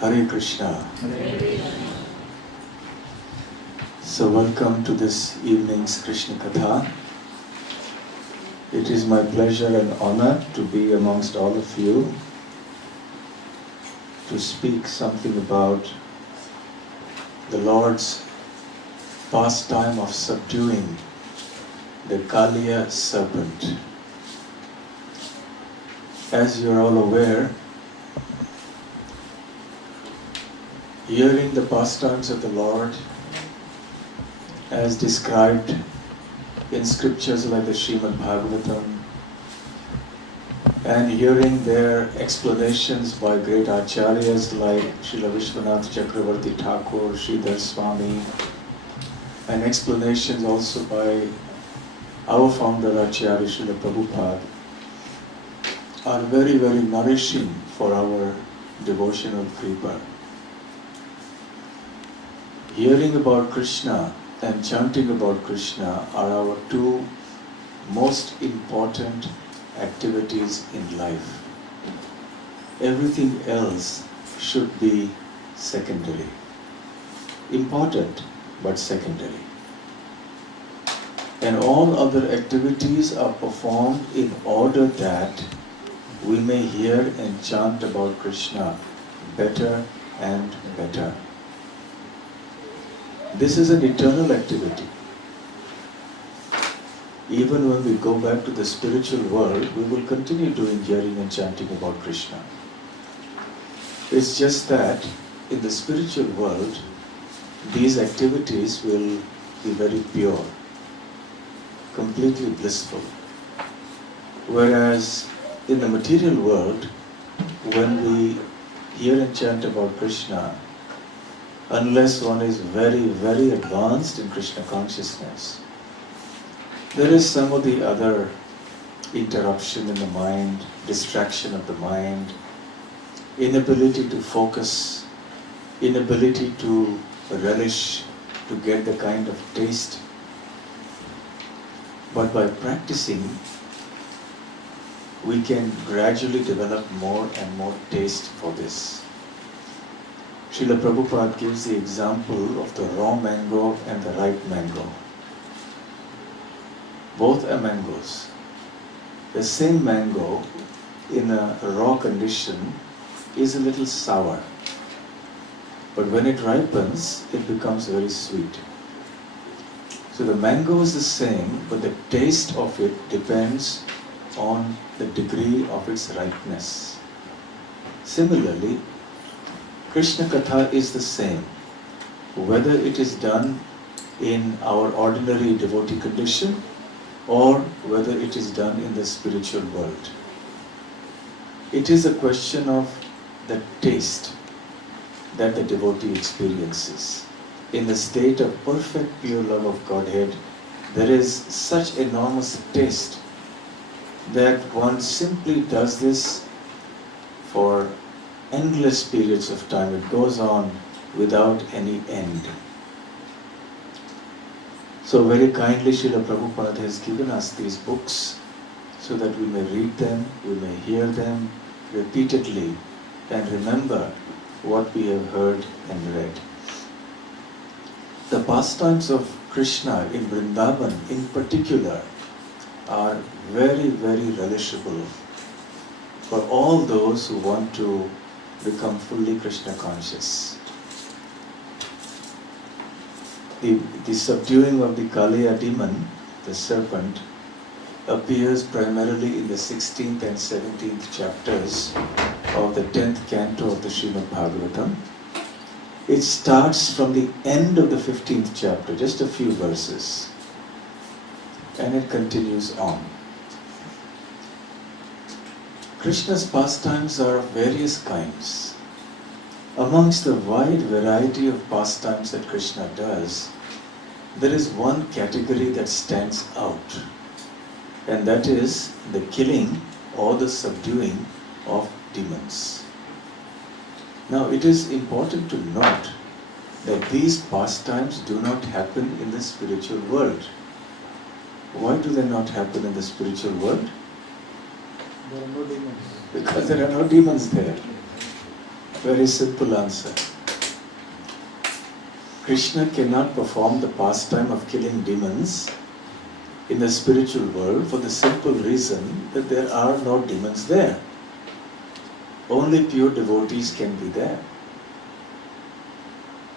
Hare Krishna. So welcome to this evening's Krishna Katha. It is my pleasure and honor to be amongst all of you to speak something about the Lord's pastime of subduing the Kaliya serpent. As you are all aware, hearing the pastimes of the Lord as described in scriptures like the Srimad Bhagavatam, and hearing their explanations by great acharyas like Srila Vishwanath Chakravarti Thakur, Sridhar Swami, and explanations also by our founder Acharya Srila Prabhupada, are very, very nourishing for our devotional kripa. Hearing about Krishna and chanting about Krishna are our two most important activities in life. Everything else should be secondary. Important, but secondary. And all other activities are performed in order that we may hear and chant about Krishna better and better. This is an eternal activity. Even when we go back to the spiritual world, we will continue doing hearing and chanting about Krishna. It's just that in the spiritual world, these activities will be very pure, completely blissful. Whereas in the material world, when we hear and chant about Krishna, unless one is very, very advanced in Krishna consciousness, there is some of the other interruption in the mind, distraction of the mind, inability to focus, inability to relish, to get the kind of taste. But by practicing, we can gradually develop more and more taste for this. Srila Prabhupada gives the example of the raw mango and the ripe mango. Both are mangoes. The same mango in a raw condition is a little sour. But when it ripens, it becomes very sweet. So the mango is the same, but the taste of it depends on the degree of its ripeness. Similarly, Krishna Katha is the same, whether it is done in our ordinary devotee condition or whether it is done in the spiritual world. It is a question of the taste that the devotee experiences. In the state of perfect pure love of Godhead, there is such enormous taste that one simply does this for endless periods of time. It goes on without any end. So very kindly Srila Prabhupada has given us these books so that we may read them, we may hear them repeatedly and remember what we have heard and read. The pastimes of Krishna in Vrindavan in particular are very, very relishable for all those who want to become fully Krishna conscious. The subduing of the Kaliya demon, the serpent, appears primarily in the 16th and 17th chapters of the 10th canto of the Srimad Bhagavatam. It starts from the end of the 15th chapter, just a few verses, and it continues on. Krishna's pastimes are of various kinds. Amongst the wide variety of pastimes that Krishna does, there is one category that stands out, and that is the killing or the subduing of demons. Now, it is important to note that these pastimes do not happen in the spiritual world. Why do they not happen in the spiritual world? There are no demons. Because there are no demons there. Very simple answer. Krishna cannot perform the pastime of killing demons in the spiritual world for the simple reason that there are no demons there. Only pure devotees can be there.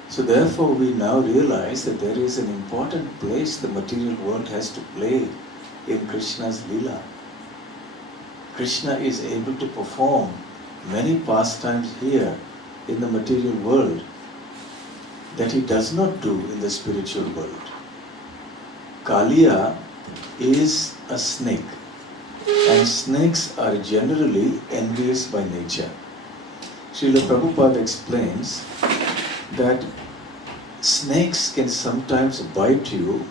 So therefore we now realize that there is an important place the material world has to play in Krishna's Lila. Krishna is able to perform many pastimes here in the material world that he does not do in the spiritual world. Kaliya is a snake, and snakes are generally envious by nature. Srila Prabhupada explains that snakes can sometimes bite you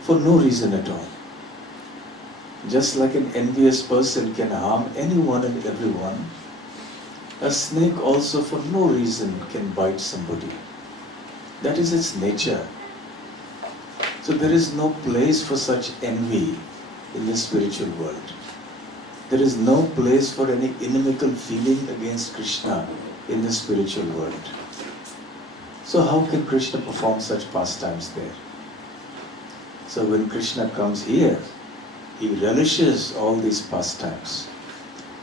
for no reason at all. Just like an envious person can harm anyone and everyone, a snake also for no reason can bite somebody. That is its nature. So there is no place for such envy in the spiritual world. There is no place for any inimical feeling against Krishna in the spiritual world. So how can Krishna perform such pastimes there? So when Krishna comes here, he relishes all these pastimes.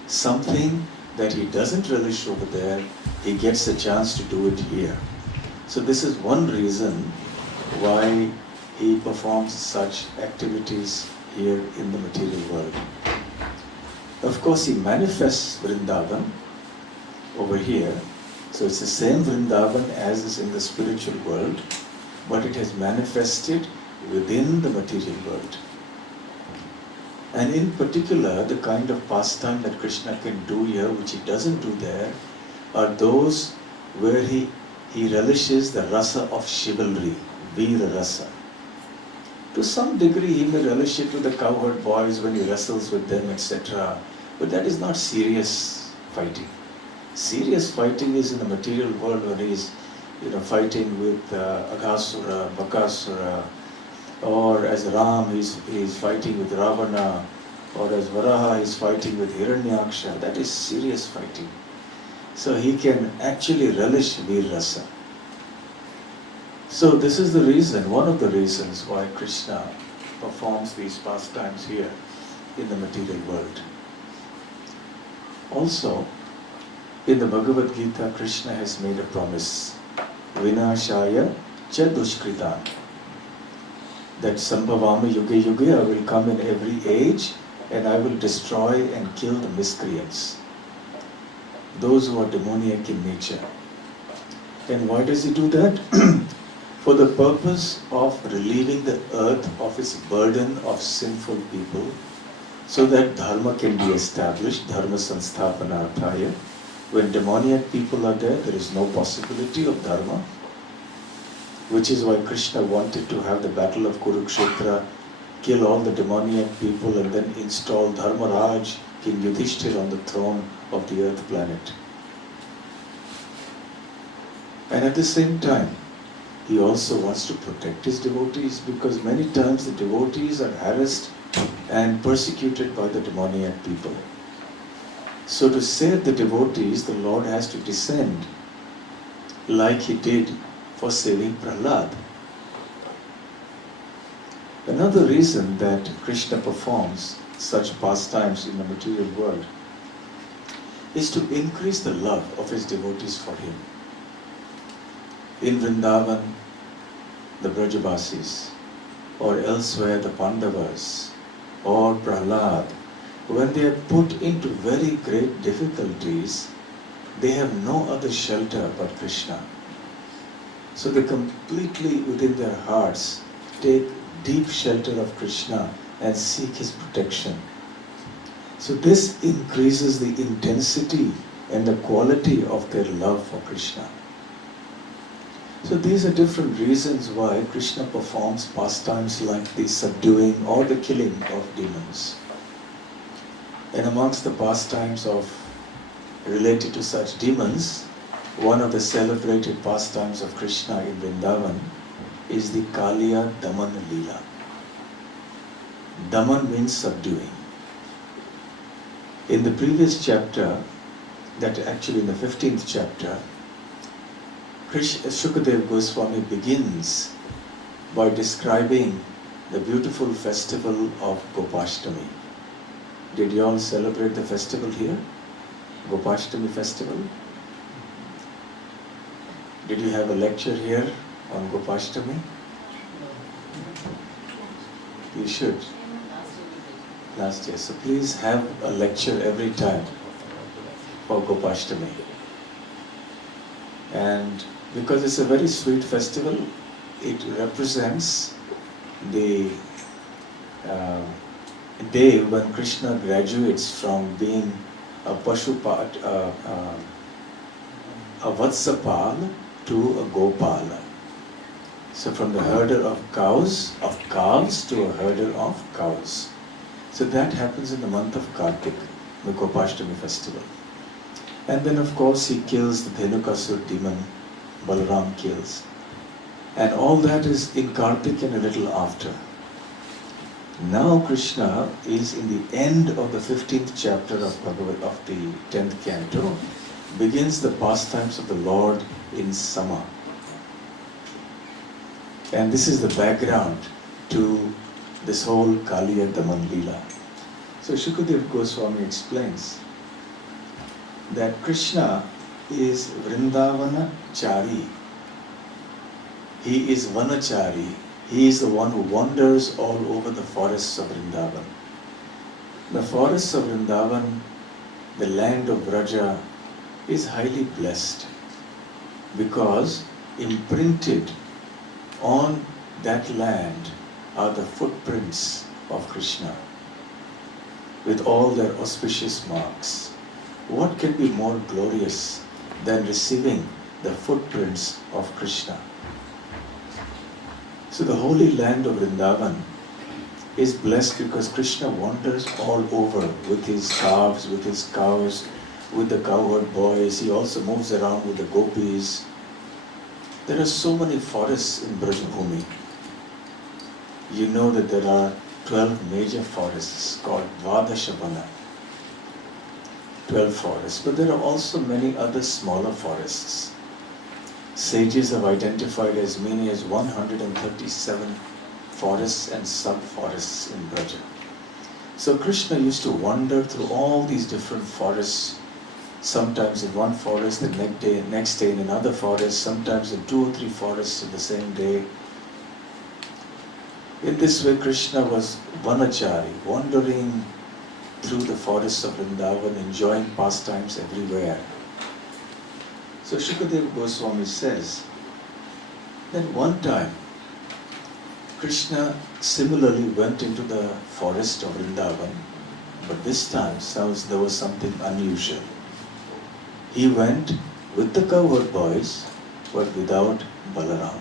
Something that he doesn't relish over there, he gets a chance to do it here. So this is one reason why he performs such activities here in the material world. Of course, he manifests Vrindavan over here. So it's the same Vrindavan as is in the spiritual world, but it has manifested within the material world. And in particular, the kind of pastime that Krishna can do here, which he doesn't do there, are those where he relishes the rasa of chivalry, Veera rasa. To some degree, he may relish it with the cowherd boys when he wrestles with them, etc. But that is not serious fighting. Serious fighting is in the material world when he is, fighting with Aghasura, Bakasura, or as Ram, he is fighting with Ravana, or as Varaha, he is fighting with Hiranyaksha. That is serious fighting. So he can actually relish Veer Rasa. So this is the reason, one of the reasons why Krishna performs these pastimes here in the material world. Also, in the Bhagavad Gita, Krishna has made a promise, Vinashaya cha dushkritam, that Sambhavama Yuge Yuge, I will come in every age and I will destroy and kill the miscreants, those who are demoniac in nature. And why does he do that? For the purpose of relieving the earth of its burden of sinful people, so that dharma can be established, dharma sansthapanarthaya. When demoniac people are there is no possibility of dharma, which is why Krishna wanted to have the battle of Kurukshetra, kill all the demoniac people and then install Dharmaraj, King Yudhishthira, on the throne of the earth planet. And at the same time, he also wants to protect his devotees, because many times the devotees are harassed and persecuted by the demoniac people. So to save the devotees, the Lord has to descend like he did for saving Prahlad. Another reason that Krishna performs such pastimes in the material world is to increase the love of his devotees for him. In Vrindavan, the Brajavasis, or elsewhere the Pandavas, or Prahlad, when they are put into very great difficulties, they have no other shelter but Krishna. So they completely within their hearts take deep shelter of Krishna and seek his protection. So this increases the intensity and the quality of their love for Krishna. So these are different reasons why Krishna performs pastimes like the subduing or the killing of demons. And amongst the pastimes related to such demons, one of the celebrated pastimes of Krishna in Vrindavan is the Kaliya Damana Lila. Daman means subduing. In the previous chapter, that actually in the 15th chapter, Shukadev Goswami begins by describing the beautiful festival of Gopashtami. Did you all celebrate the festival here? Gopashtami festival? Did you have a lecture here on Gopashtami? You should. Last year. So please have a lecture every time for Gopashtami. And because it's a very sweet festival, it represents the day when Krishna graduates from being a Vatsapal to a Gopala. So from the herder of calves to a herder of cows. So that happens in the month of Kartik, the Gopashtami festival. And then of course he kills the Dhenukasur demon, Balaram kills. And all that is in Kartik and a little after. Now Krishna is in the end of the 15th chapter of the 10th canto, begins the pastimes of the Lord in summer. And this is the background to this whole Kaliya Damana Lila. So Shukadev Goswami explains that Krishna is Vrindavana Chari. He is Vanachari. He is the one who wanders all over the forests of Vrindavan. The forests of Vrindavan, the land of Braja, is highly blessed because imprinted on that land are the footprints of Krishna with all their auspicious marks. What can be more glorious than receiving the footprints of Krishna? So the holy land of Vrindavan is blessed because Krishna wanders all over with his calves, with his cows, with the cowherd boys. He also moves around with the gopis. There are so many forests in Brajabhumi. You know that there are 12 major forests called Dvadashavana. 12 forests, but there are also many other smaller forests. Sages have identified as many as 137 forests and sub-forests in Braja. So Krishna used to wander through all these different forests, sometimes in one forest, the next day in another forest, sometimes in 2 or 3 forests in the same day. In this way, Krishna was Vanachari, wandering through the forests of Vrindavan, enjoying pastimes everywhere. So Shukadev Goswami says that one time Krishna similarly went into the forest of Vrindavan, but this time there was something unusual. He went with the cowherd boys, but without Balaram.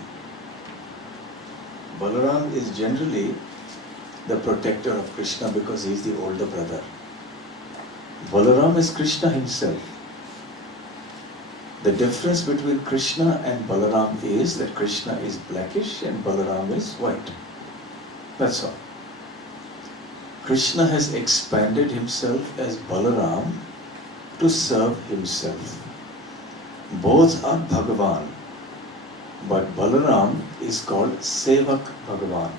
Balaram is generally the protector of Krishna because he is the older brother. Balaram is Krishna himself. The difference between Krishna and Balaram is that Krishna is blackish and Balaram is white. That's all. Krishna has expanded himself as Balaram to serve himself. Both are Bhagavan, but Balaram is called Sevak Bhagavan.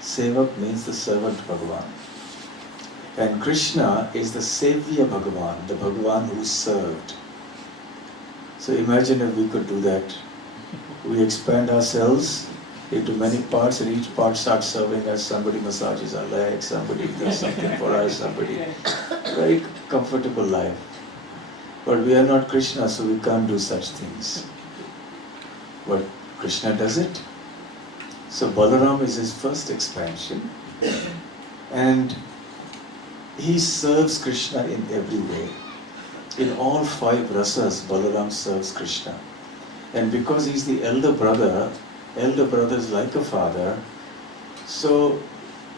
Sevak means the servant Bhagavan. And Krishna is the Sevya Bhagavan, the Bhagavan who served. So imagine if we could do that. We expand ourselves into many parts and each part starts serving us. Somebody massages our legs, somebody does something for us, somebody... Very comfortable life. But we are not Krishna, so we can't do such things. But Krishna does it. So Balaram is his first expansion. And he serves Krishna in every way. In all 5 rasas, Balaram serves Krishna. And because he's the elder brother is like a father, so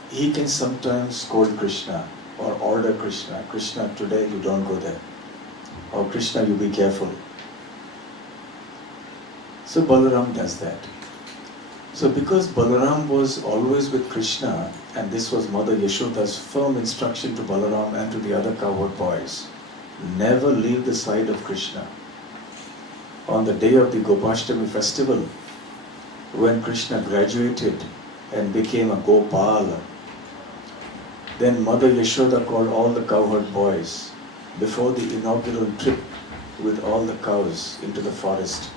he can sometimes scold Krishna or order Krishna. Krishna, today you don't go there. Or Krishna, you be careful. So Balaram does that. So because Balaram was always with Krishna, and this was Mother Yashoda's firm instruction to Balaram and to the other cowherd boys, never leave the side of Krishna. On the day of the Gopashtami festival, when Krishna graduated and became a Gopala, then Mother Yashoda called all the cowherd boys before the inaugural trip with all the cows into the forest.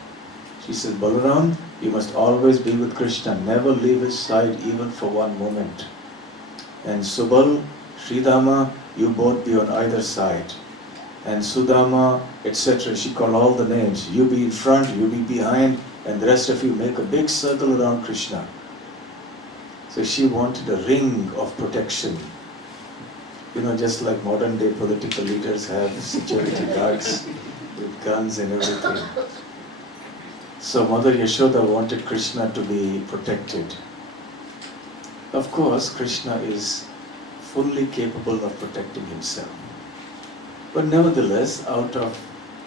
She said, Balaram, you must always be with Krishna, never leave his side even for one moment. And Subal, Sridhama, you both be on either side. And Sudama, etc. She called all the names. You be in front, you be behind, and the rest of you make a big circle around Krishna. So she wanted a ring of protection. You know, just like modern day political leaders have security guards with guns and everything. So Mother Yashoda wanted Krishna to be protected. Of course, Krishna is fully capable of protecting himself. But nevertheless, out of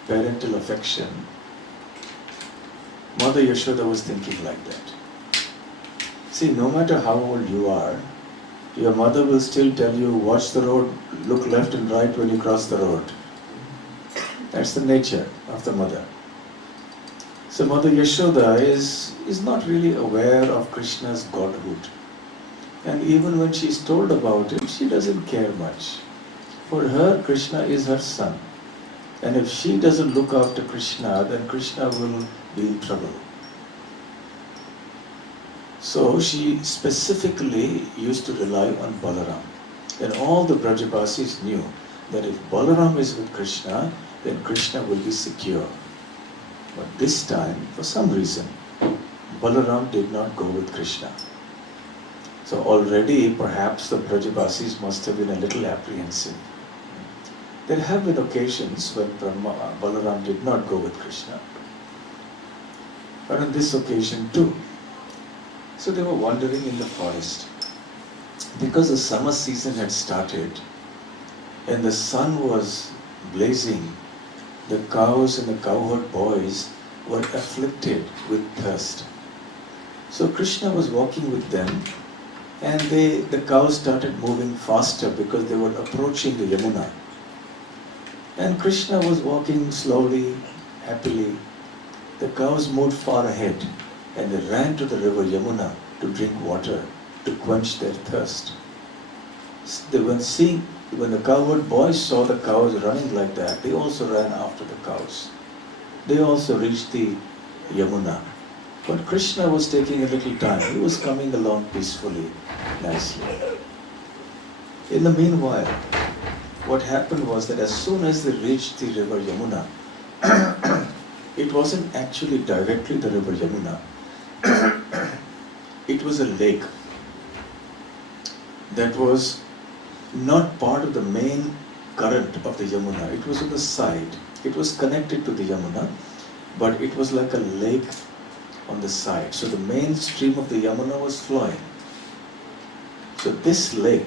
parental affection, Mother Yashoda was thinking like that. See, no matter how old you are, your mother will still tell you, watch the road, look left and right when you cross the road. That's the nature of the mother. So Mother Yashoda is not really aware of Krishna's godhood. And even when she is told about it, she doesn't care much. For her, Krishna is her son. And if she doesn't look after Krishna, then Krishna will be in trouble. So she specifically used to rely on Balaram. And all the Brajabasis knew that if Balaram is with Krishna, then Krishna will be secure. But this time, for some reason, Balaram did not go with Krishna. So already perhaps the Brajabasis must have been a little apprehensive. There have been occasions when Balaram did not go with Krishna. But on this occasion too. So they were wandering in the forest. Because the summer season had started and the sun was blazing, the cows and the cowherd boys were afflicted with thirst. So Krishna was walking with them, and the cows started moving faster because they were approaching the Yamuna. And Krishna was walking slowly, happily. The cows moved far ahead and they ran to the river Yamuna to drink water, to quench their thirst. When the cowherd boys saw the cows running like that, they also ran after the cows. They also reached the Yamuna. But Krishna was taking a little time. He was coming along peacefully, nicely. In the meanwhile, what happened was that as soon as they reached the river Yamuna, it wasn't actually directly the river Yamuna. It was a lake that was not part of the main current of the Yamuna. It was on the side. It was connected to the Yamuna, but it was like a lake on the side. So the main stream of the Yamuna was flowing. So this lake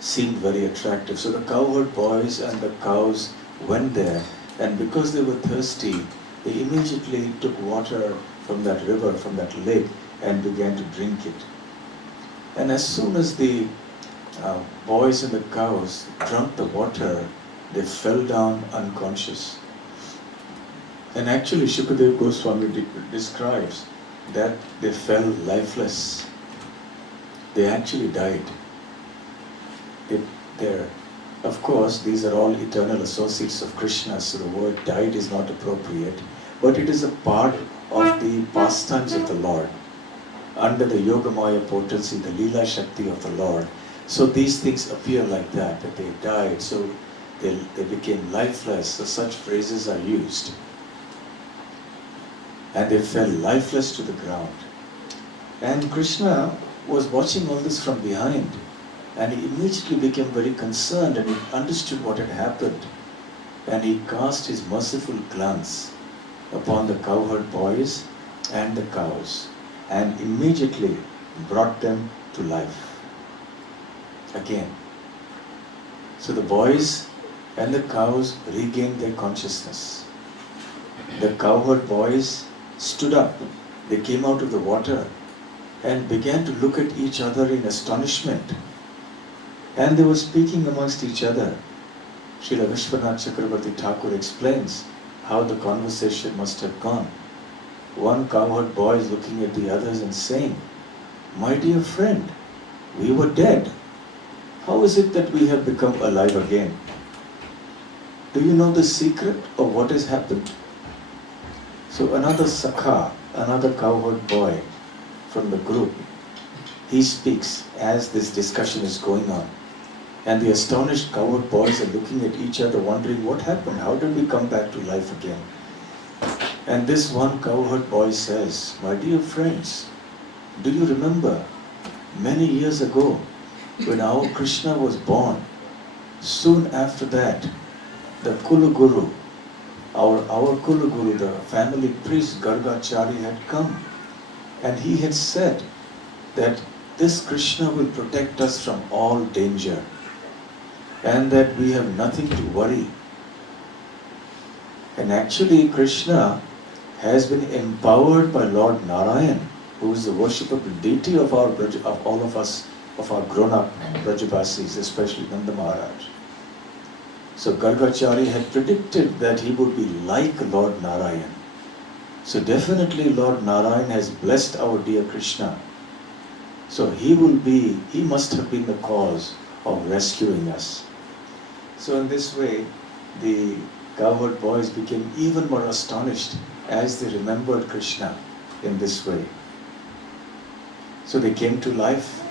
seemed very attractive. So the cowherd boys and the cows went there, and because they were thirsty, they immediately took water from that river, from that lake, and began to drink it. And as soon as the boys and the cows drank the water, they fell down unconscious. And actually Shukadeva Goswami describes that they fell lifeless. They actually died. Of course, these are all eternal associates of Krishna, so the word died is not appropriate, but it is a part of the pastimes of the Lord. Under the Yogamaya potency, the Lila Shakti of the Lord. So these things appear like that they died, so they became lifeless, so such phrases are used. And they fell lifeless to the ground. And Krishna was watching all this from behind, and he immediately became very concerned and he understood what had happened. And he cast his merciful glance upon the cowherd boys and the cows, and immediately brought them to life again. So the boys and the cows regained their consciousness. The cowherd boys stood up. They came out of the water and began to look at each other in astonishment. And they were speaking amongst each other. Srila Vishwanath Chakravarti Thakur explains how the conversation must have gone. One cowherd boy is looking at the others and saying, "My dear friend, we were dead. How is it that we have become alive again? Do you know the secret of what has happened?" So another Sakha, another cowherd boy from the group, he speaks as this discussion is going on. And the astonished cowherd boys are looking at each other wondering, what happened? How did we come back to life again? And this one cowherd boy says, "My dear friends, do you remember many years ago when our Krishna was born? Soon after that, the Kuluguru, our Kuluguru, the family priest Gargachari had come, and he had said that this Krishna will protect us from all danger and that we have nothing to worry." And actually Krishna has been empowered by Lord Narayan, who is the worshipable deity of all of us, of our grown-up Brajabasis, especially Nanda Maharaj. So Gargachari had predicted that he would be like Lord Narayan. So definitely Lord Narayan has blessed our dear Krishna. So he must have been the cause of rescuing us. So in this way, the cowherd boys became even more astonished as they remembered Krishna in this way. So they came to life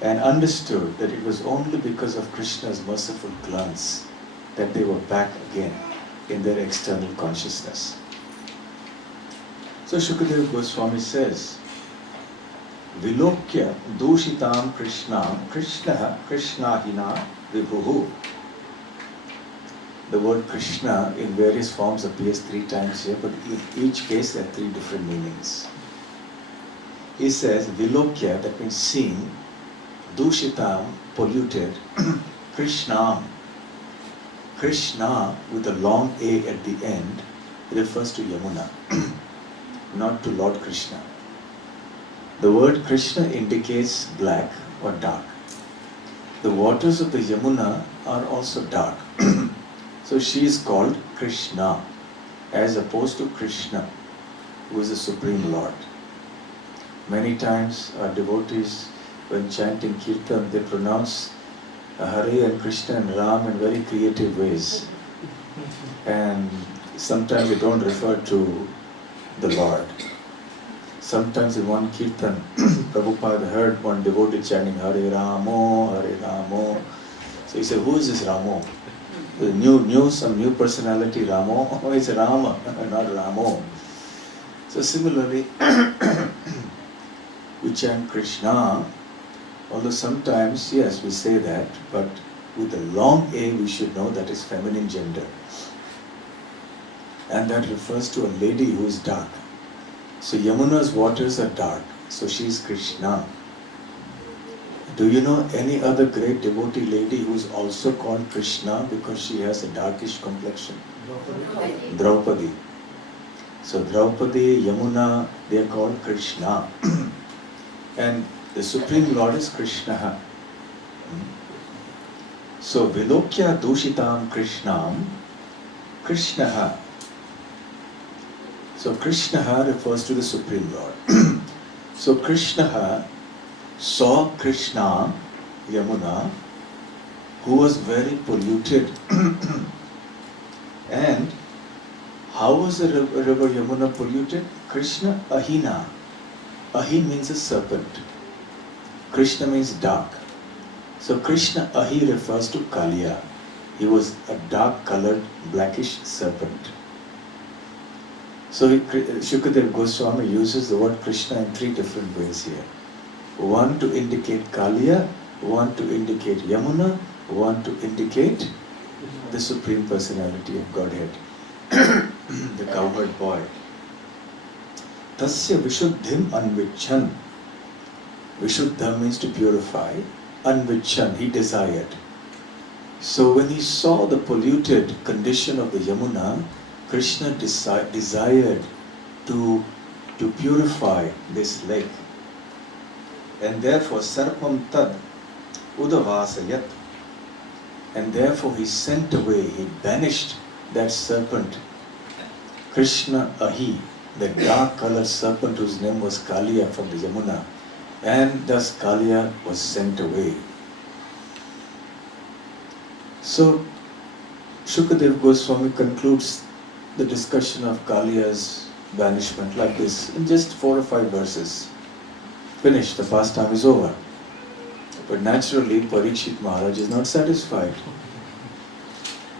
and understood that it was only because of Krishna's merciful glance that they were back again in their external consciousness. So Shukadeva Goswami says, "Vilokya dushitam Krishnam Krishnahina vibhuhu." The word Krishna in various forms appears 3 times here, but in each case there are 3 different meanings. He says, Vilokya, that means seen, dushitam, polluted, Krishnam. Krishna with a long A at the end refers to Yamuna, not to Lord Krishna. The word Krishna indicates black or dark. The waters of the Yamuna are also dark. So she is called Krishna, as opposed to Krishna, who is the Supreme Lord. Many times our devotees, when chanting Kirtan, they pronounce Hare and Krishna and Ram in very creative ways. And sometimes they don't refer to the Lord. Sometimes in one Kirtan, Prabhupada heard one devotee chanting Hare Ramo, Hare Ramo. So he said, "Who is this Ramo?" Some new personality, Ramo? Oh, it's Rama, not Ramo. So similarly, we chant Krishna, although sometimes, yes, we say that, but with a long A, we should know that is feminine gender. And that refers to a lady who is dark. So Yamuna's waters are dark, so she is Krishna. Do you know any other great devotee lady who is also called Krishna because she has a darkish complexion? Draupadi. So Draupadi, Yamuna, they are called Krishna. And the Supreme Lord is Krishna. So Vilokya dushitam Krishnam, Krishna. So Krishna refers to the Supreme Lord. So Krishna saw Krishna, Yamuna, who was very polluted. And how was the river Yamuna polluted? Krishna Ahina. Ahi means a serpent. Krishna means dark. So Krishna Ahi refers to Kaliya. He was a dark colored blackish serpent. So Shukadeva Goswami uses the word Krishna in 3 different ways here. One to indicate Kaliya, one to indicate Yamuna, one to indicate the Supreme Personality of Godhead, the cowherd boy. Tasya Vishuddhim Anvichan. Vishuddha means to purify. Anvichan, he desired. So when he saw the polluted condition of the Yamuna, Krishna desired to purify this lake. And therefore, Sarpam Tad Udavasayat. And therefore he sent away, he banished that serpent, Krishna Ahi, the dark colored serpent whose name was Kaliya, from the Yamuna. And thus Kaliya was sent away. So Shukadev Goswami concludes the discussion of Kaliya's banishment like this in just 4 or 5 verses. Finished, the pastime is over. But naturally Parikshit Maharaj is not satisfied.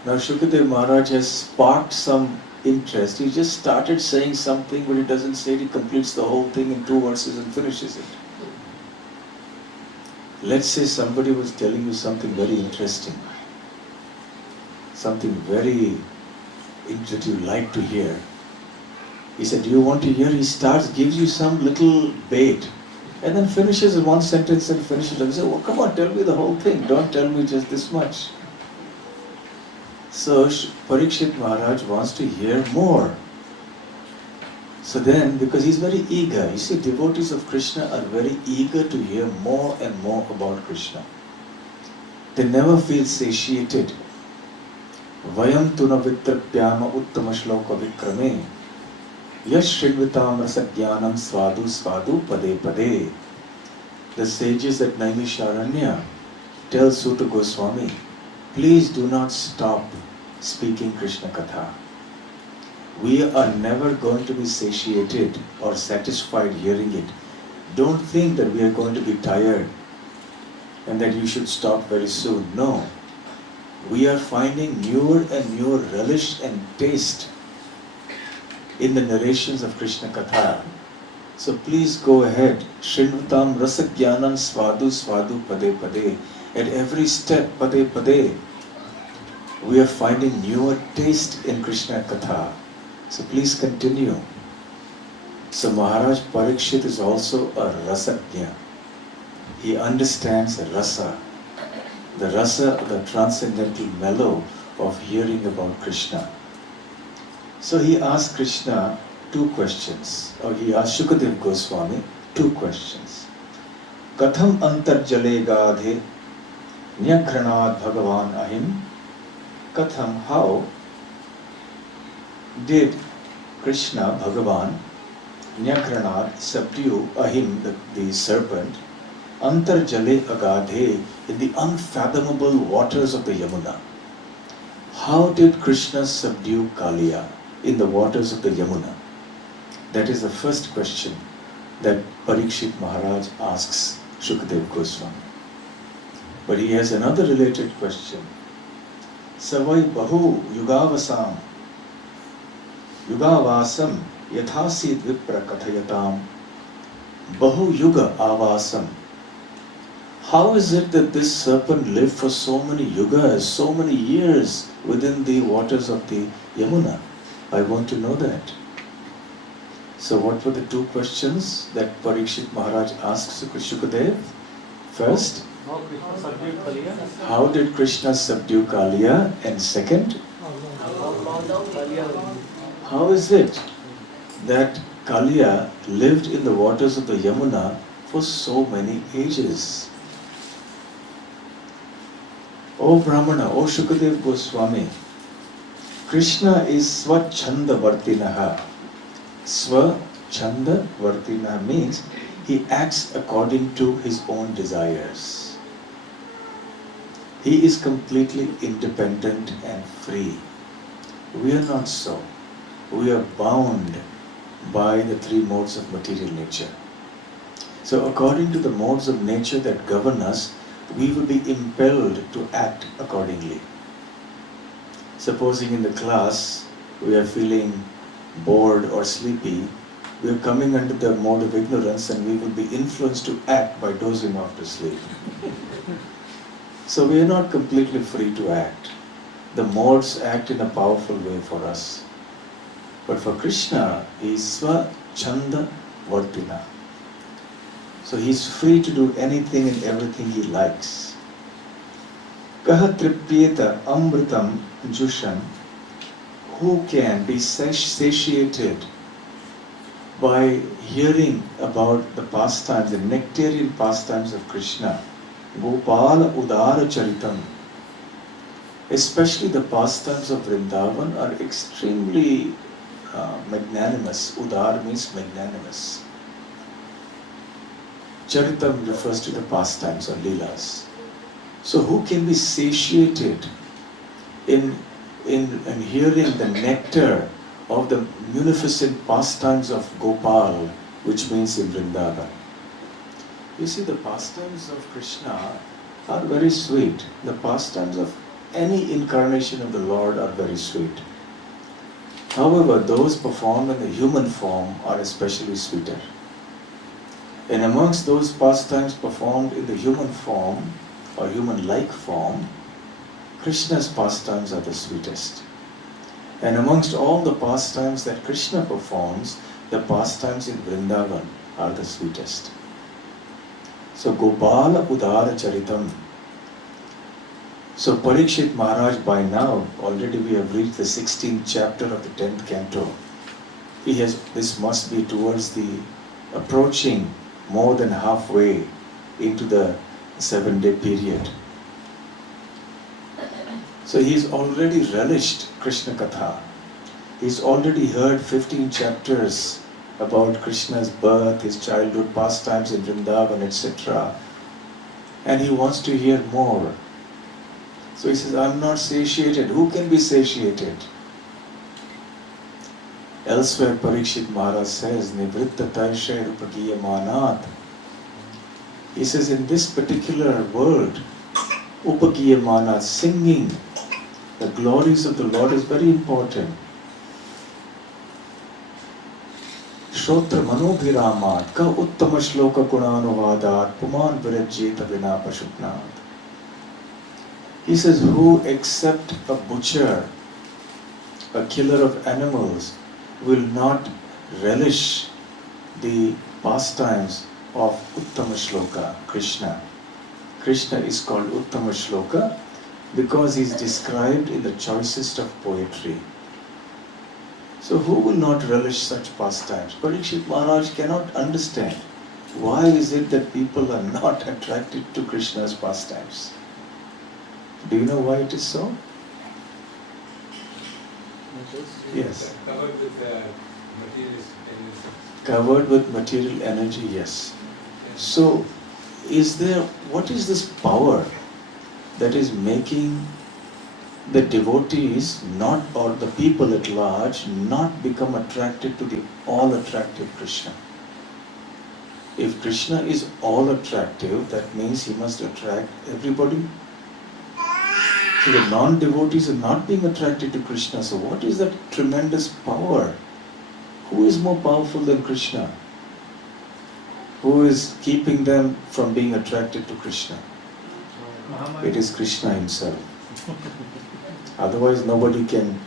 Now Shukadev Maharaj has sparked some interest. He just started saying something, but he doesn't say it. He completes the whole thing in 2 verses and finishes it. Let's say somebody was telling you something very interesting, something very that you like to hear. He said, do you want to hear? He starts, gives you some little bait, and then finishes in 1 sentence and finishes. And say, oh, come on, tell me the whole thing. Don't tell me just this much. So Parikshit Maharaj wants to hear more. So then, because he's very eager, you see, devotees of Krishna are very eager to hear more and more about Krishna. They never feel satiated. Vayam tuna vitrapyama uttama shloka vikrame yash shrigvitam rasagyanam svadu svadu pade pade. The sages at Naimisharanya tell Suta Goswami, please do not stop speaking Krishna Katha. We are never going to be satiated or satisfied hearing it. Don't think that we are going to be tired and that you should stop very soon. No. We are finding newer and newer relish and taste in the narrations of Krishna Katha. So please go ahead. Srinvatam rasagyanam svadu svadu pade pade. At every step, pade pade, we are finding newer taste in Krishna Katha. So please continue. So Maharaj Parikshit is also a rasagya. He understands rasa, the rasa, the transcendental mellow of hearing about Krishna. So he asked Krishna 2 questions, or he asked Shukadev Goswami 2 questions. Katham antarjale gadhe nyagranad bhagavan ahim. Katham, how did Krishna, Bhagavan, Nyagranad, subdue Ahim, the serpent, Antarjale Agadhe, in the unfathomable waters of the Yamuna? How did Krishna subdue Kaliya in the waters of the Yamuna? That is the first question that Parikshit Maharaj asks Shukadev Goswami. But he has another related question. Savai Bahu Yugavasam Yugavasam Yathasid Vipra Kathayatam Bahu Yuga Avasam. How is it that this serpent lived for so many yugas, so many years within the waters of the Yamuna? I want to know that. So what were the 2 questions that Parikshit Maharaj asked Shukadev? First, how did Krishna subdue Kaliya? And second, how is it that Kaliya lived in the waters of the Yamuna for so many ages? O Brahmana, O Shukadev Goswami, Krishna is Swachanda Vartinaha. Swachanda Vartinaha means he acts according to his own desires. He is completely independent and free. We are not so. We are bound by the 3 modes of material nature. So according to the modes of nature that govern us, we will be impelled to act accordingly. Supposing in the class we are feeling bored or sleepy, we are coming under the mode of ignorance and we will be influenced to act by dozing off to sleep. So we are not completely free to act. The modes act in a powerful way for us. But for Krishna, he is Swachanda Vartina. So he is free to do anything and everything he likes. Kaha tripyeta amritam jushan. Who can be satiated by hearing about the pastimes, the nectarian pastimes of Krishna? Gopala Udara Charitam. Especially the pastimes of Vrindavan are extremely magnanimous. Udar means magnanimous. Charitam refers to the pastimes or leelas. So who can be satiated in hearing the nectar of the munificent pastimes of Gopal, which means in Vrindavan? You see, the pastimes of Krishna are very sweet. The pastimes of any incarnation of the Lord are very sweet. However, those performed in the human form are especially sweeter. And amongst those pastimes performed in the human form or human-like form, Krishna's pastimes are the sweetest. And amongst all the pastimes that Krishna performs, the pastimes in Vrindavan are the sweetest. So Gopala Udara Charitam. So Parikshit Maharaj, by now, already we have reached the 16th chapter of the 10th canto. This must be towards the approaching more than halfway into the 7-day period. So he's already relished Krishna Katha. He's already heard 15 chapters about Krishna's birth, his childhood pastimes in Vrindavan, etc. And he wants to hear more. So he says, I'm not satiated. Who can be satiated? Elsewhere, Parikshit Maharaj says, Nivritta Taishay Rupagiya Manat. He says, in this particular world, Upagiya Manat, singing the glories of the Lord is very important. Shrotra Manobhiramat, Ka Uttama Shloka Gunanuvadat, Puman Virajjeta Vina Pashupnat. He says, who except a butcher, a killer of animals, will not relish the pastimes of Uttama Shloka, Krishna. Krishna is called Uttama Shloka because he is described in the choicest of poetry. So who will not relish such pastimes? Parikshit Maharaj cannot understand. Why is it that people are not attracted to Krishna's pastimes? Do you know why it is so? Yes. Covered with materialist energy. Covered with material energy, yes. So, what is this power that is making the devotees or the people at large not become attracted to the all-attractive Krishna? If Krishna is all-attractive, that means he must attract everybody. So the non-devotees are not being attracted to Krishna. So what is that tremendous power? Who is more powerful than Krishna? Who is keeping them from being attracted to Krishna? It is Krishna himself. Otherwise nobody can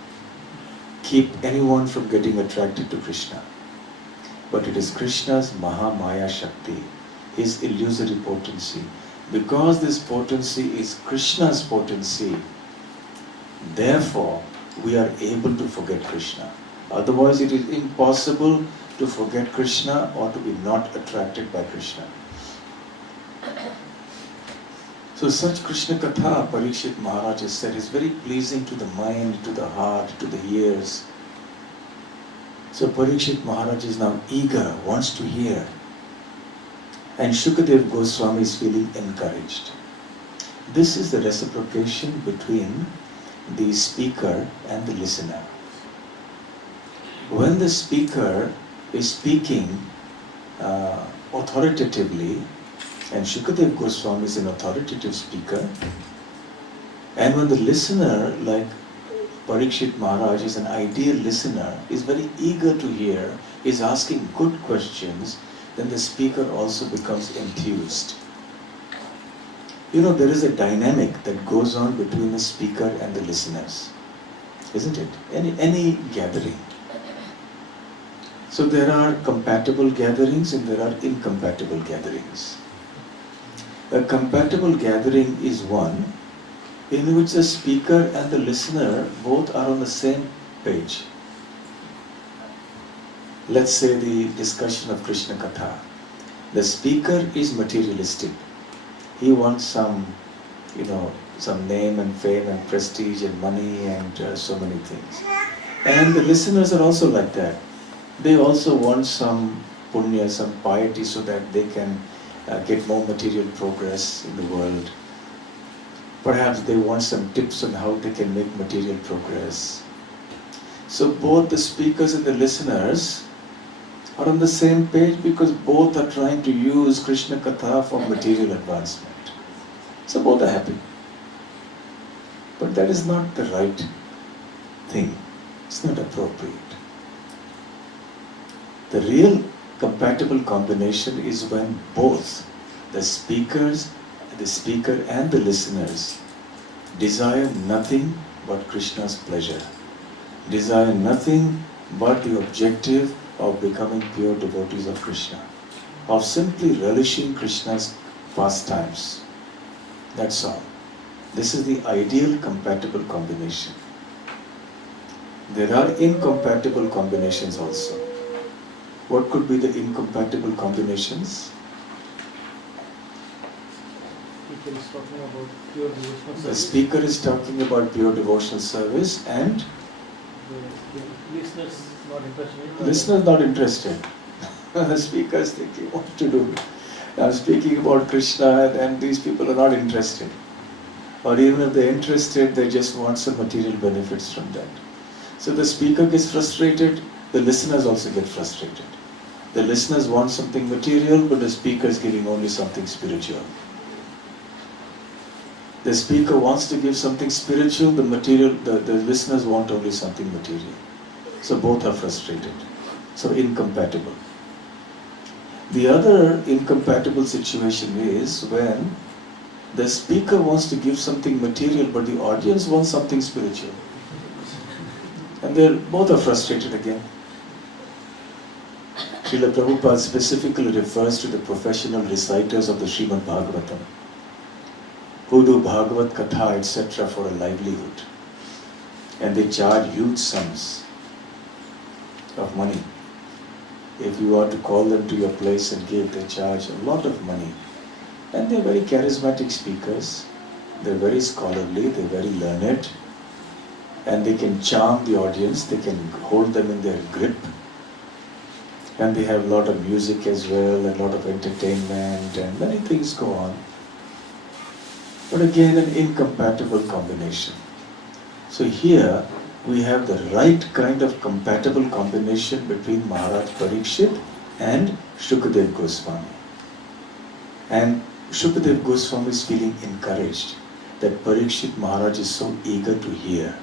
keep anyone from getting attracted to Krishna. But it is Krishna's Mahamaya Shakti, his illusory potency. Because this potency is Krishna's potency, therefore we are able to forget Krishna. Otherwise it is impossible to forget Krishna or to be not attracted by Krishna. So such Krishna Katha, Parikshit Maharaj has said, is very pleasing to the mind, to the heart, to the ears. So Parikshit Maharaj is now eager, wants to hear. And Shukadev Goswami is feeling encouraged. This is the reciprocation between the speaker and the listener. When the speaker is speaking authoritatively, and Shukadev Goswami is an authoritative speaker, and when the listener, like Parikshit Maharaj, is an ideal listener, is very eager to hear, is asking good questions, then the speaker also becomes enthused. You know, there is a dynamic that goes on between the speaker and the listeners, isn't it? Any gathering. So there are compatible gatherings and there are incompatible gatherings. A compatible gathering is one in which the speaker and the listener both are on the same page. Let's say the discussion of Krishna Katha. The speaker is materialistic. He wants some, some name and fame and prestige and money and so many things. And the listeners are also like that. They also want some punya, some piety so that they can get more material progress in the world. Perhaps they want some tips on how they can make material progress. So both the speakers and the listeners are on the same page because both are trying to use Krishna Katha for material advancement. So both are happy. But that is not the right thing. It's not appropriate. The real compatible combination is when both the speaker and the listeners desire nothing but Krishna's pleasure, desire nothing but the objective of becoming pure devotees of Krishna, of simply relishing Krishna's pastimes. That's all. This is the ideal compatible combination. There are incompatible combinations also. What could be the incompatible combinations? Speaker is talking about pure devotional service. The speaker is talking about pure devotional service and The listeners not interested. listeners not interested. The speaker is thinking what to do. I'm speaking about Krishna and these people are not interested. Or even if they're interested, they just want some material benefits from that. So the speaker gets frustrated, the listeners also get frustrated. The listeners want something material, but the speaker is giving only something spiritual. The speaker wants to give something spiritual, the listeners want only something material. So both are frustrated. So incompatible. The other incompatible situation is when the speaker wants to give something material, but the audience wants something spiritual. And both are frustrated again. Srila Prabhupada specifically refers to the professional reciters of the Srimad Bhagavatam, who do Bhagavad Katha, etc. for a livelihood. And they charge huge sums of money. If you are to call them to your place and give, they charge a lot of money. And they're very charismatic speakers. They're very scholarly, they're very learned. And they can charm the audience, they can hold them in their grip. And they have a lot of music as well, a lot of entertainment, and many things go on. But again, an incompatible combination. So here, we have the right kind of compatible combination between Maharaj Parikshit and Shukadev Goswami. And Shukadev Goswami is feeling encouraged that Parikshit Maharaj is so eager to hear.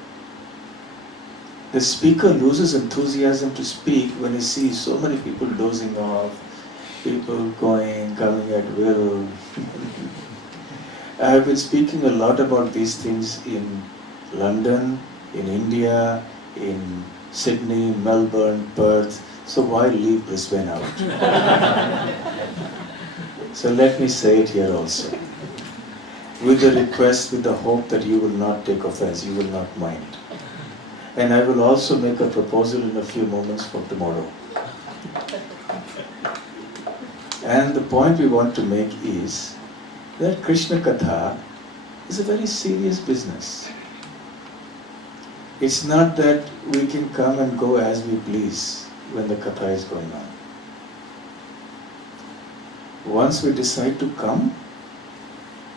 The speaker loses enthusiasm to speak when he sees so many people dozing off, people going, coming at will. I have been speaking a lot about these things in London, in India, in Sydney, Melbourne, Perth. So why leave Brisbane out? So let me say it here also. With the request, with the hope that you will not take offense, you will not mind. And I will also make a proposal in a few moments for tomorrow. And the point we want to make is that Krishna Katha is a very serious business. It's not that we can come and go as we please when the Katha is going on. Once we decide to come,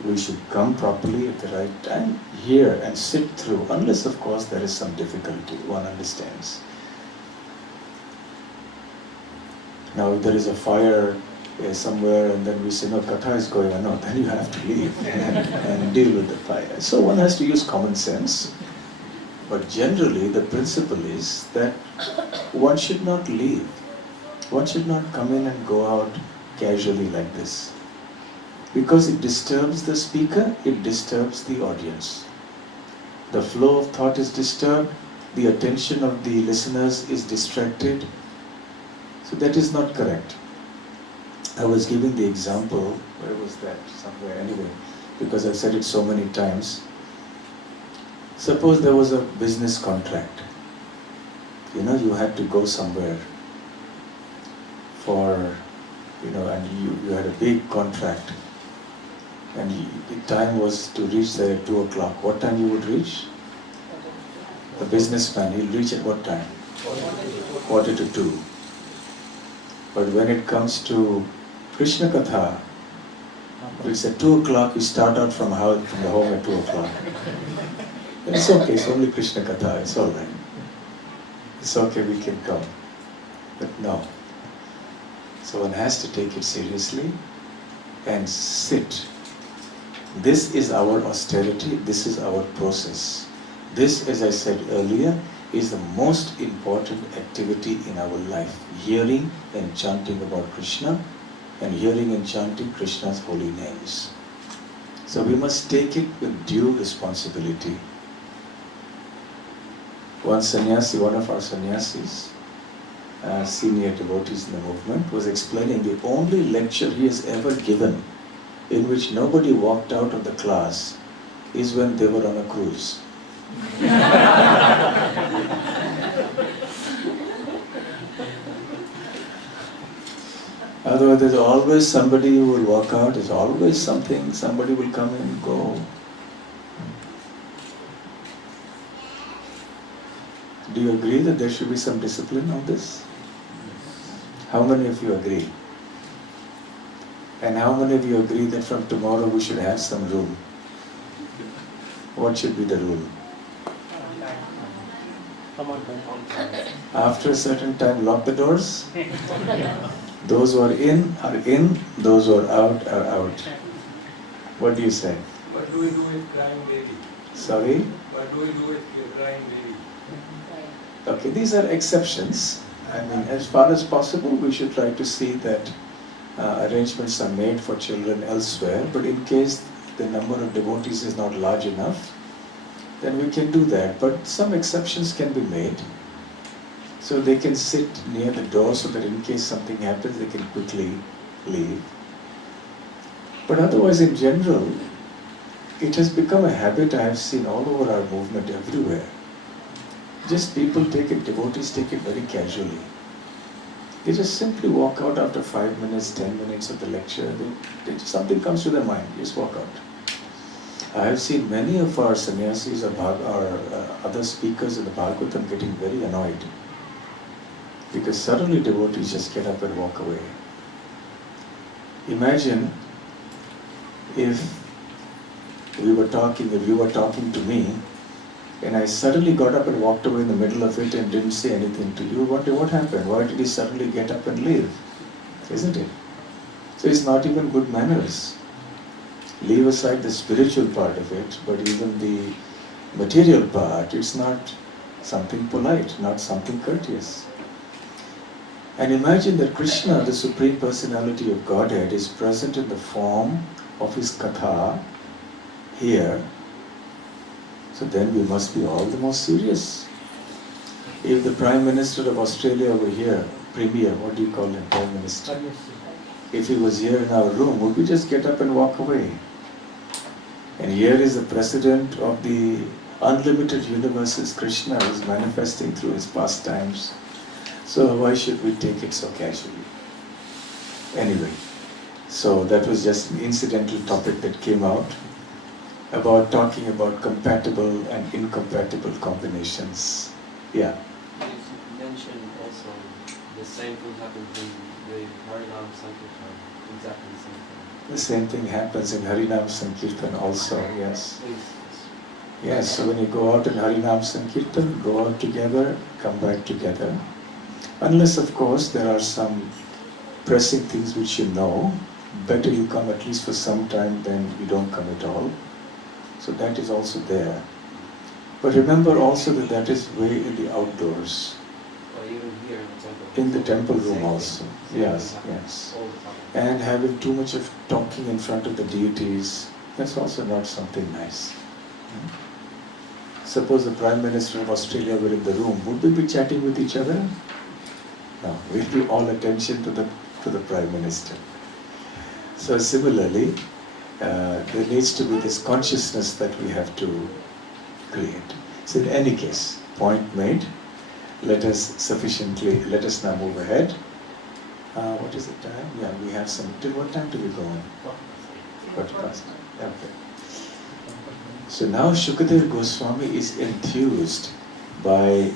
we should come properly at the right time, hear and sit through, unless of course there is some difficulty, one understands. Now if there is a fire somewhere and then we say, no, Katha is going on, no, then you have to leave and deal with the fire. So one has to use common sense. But generally the principle is that one should not leave. One should not come in and go out casually like this. Because it disturbs the speaker, it disturbs the audience. The flow of thought is disturbed, the attention of the listeners is distracted. So that is not correct. I was giving the example, where was that? Somewhere anyway, because I've said it so many times. Suppose there was a business contract. You had to go somewhere for, and you had a big contract. and the time was to reach there at 2 o'clock. What time you would reach? The businessman, he'll reach at what time? Quarter to 2. But when it comes to Krishna Katha, it's at 2 o'clock, we start out from the home at 2 o'clock. It's okay, it's only Krishna Katha, it's alright. It's okay, we can come. But no. So one has to take it seriously and sit. This is our austerity, this is our process. This, as I said earlier, is the most important activity in our life. Hearing and chanting about Krishna and hearing and chanting Krishna's holy names. So we must take it with due responsibility. One sannyasi, one of our sannyasis, senior devotees in the movement, was explaining the only lecture he has ever given in which nobody walked out of the class is when they were on a cruise. Otherwise, there's always somebody who will walk out, there's always something, somebody will come and go. Do you agree that there should be some discipline on this? How many of you agree? And how many of you agree that from tomorrow we should have some rule? What should be the rule? Come on time. After a certain time, lock the doors. Those who are in, those who are out. What do you say? What do we do with crying baby? Sorry? What do we do with crying baby? Okay, these are exceptions. I mean, as far as possible, we should try to see that arrangements are made for children elsewhere, but in case the number of devotees is not large enough, then we can do that. But some exceptions can be made. So they can sit near the door so that in case something happens, they can quickly leave. But otherwise, in general, it has become a habit I have seen all over our movement everywhere. Just people take it, devotees take it very casually. They just simply walk out after 5 minutes, 10 minutes of the lecture. Something comes to their mind, just walk out. I have seen many of our sannyasis or other speakers in the Bhagavatam getting very annoyed. Because suddenly devotees just get up and walk away. Imagine if you were talking to me, and I suddenly got up and walked away in the middle of it and didn't say anything to you. What happened? Why did he suddenly get up and leave? Isn't it? So it's not even good manners. Leave aside the spiritual part of it, but even the material part, it's not something polite, not something courteous. And imagine that Krishna, the Supreme Personality of Godhead, is present in the form of his katha here. So then we must be all the more serious. If the Prime Minister of Australia were here, Premier, what do you call him, Prime Minister? If he was here in our room, would we just get up and walk away? And here is the President of the unlimited universes, Krishna, who is manifesting through his pastimes. So why should we take it so casually? Anyway, so that was just an incidental topic that came out about talking about compatible and incompatible combinations. Yeah. You mentioned also the same thing happens in the Harinam Sankirtan, exactly the same thing. The same thing happens in Harinam Sankirtan also, yes. Yes, so when you go out in Harinam Sankirtan, go out together, come back together. Unless, of course, there are some pressing things which you know, better you come at least for some time than you don't come at all. So that is also there. But remember also that that is way in the outdoors. Or even here in the temple. In the temple room Same also. thing. Yes, yes. All the time. And having too much of talking in front of the deities, that's also not something nice. Suppose the Prime Minister of Australia were in the room, would we be chatting with each other? No, we'll be all attention to the Prime Minister. So similarly, there needs to be this consciousness that we have to create. So in any case, point made. Let us now move ahead. What is the time? Yeah, we have some, till what time do we go on? What past? Okay. So now Shukadeva Goswami is enthused by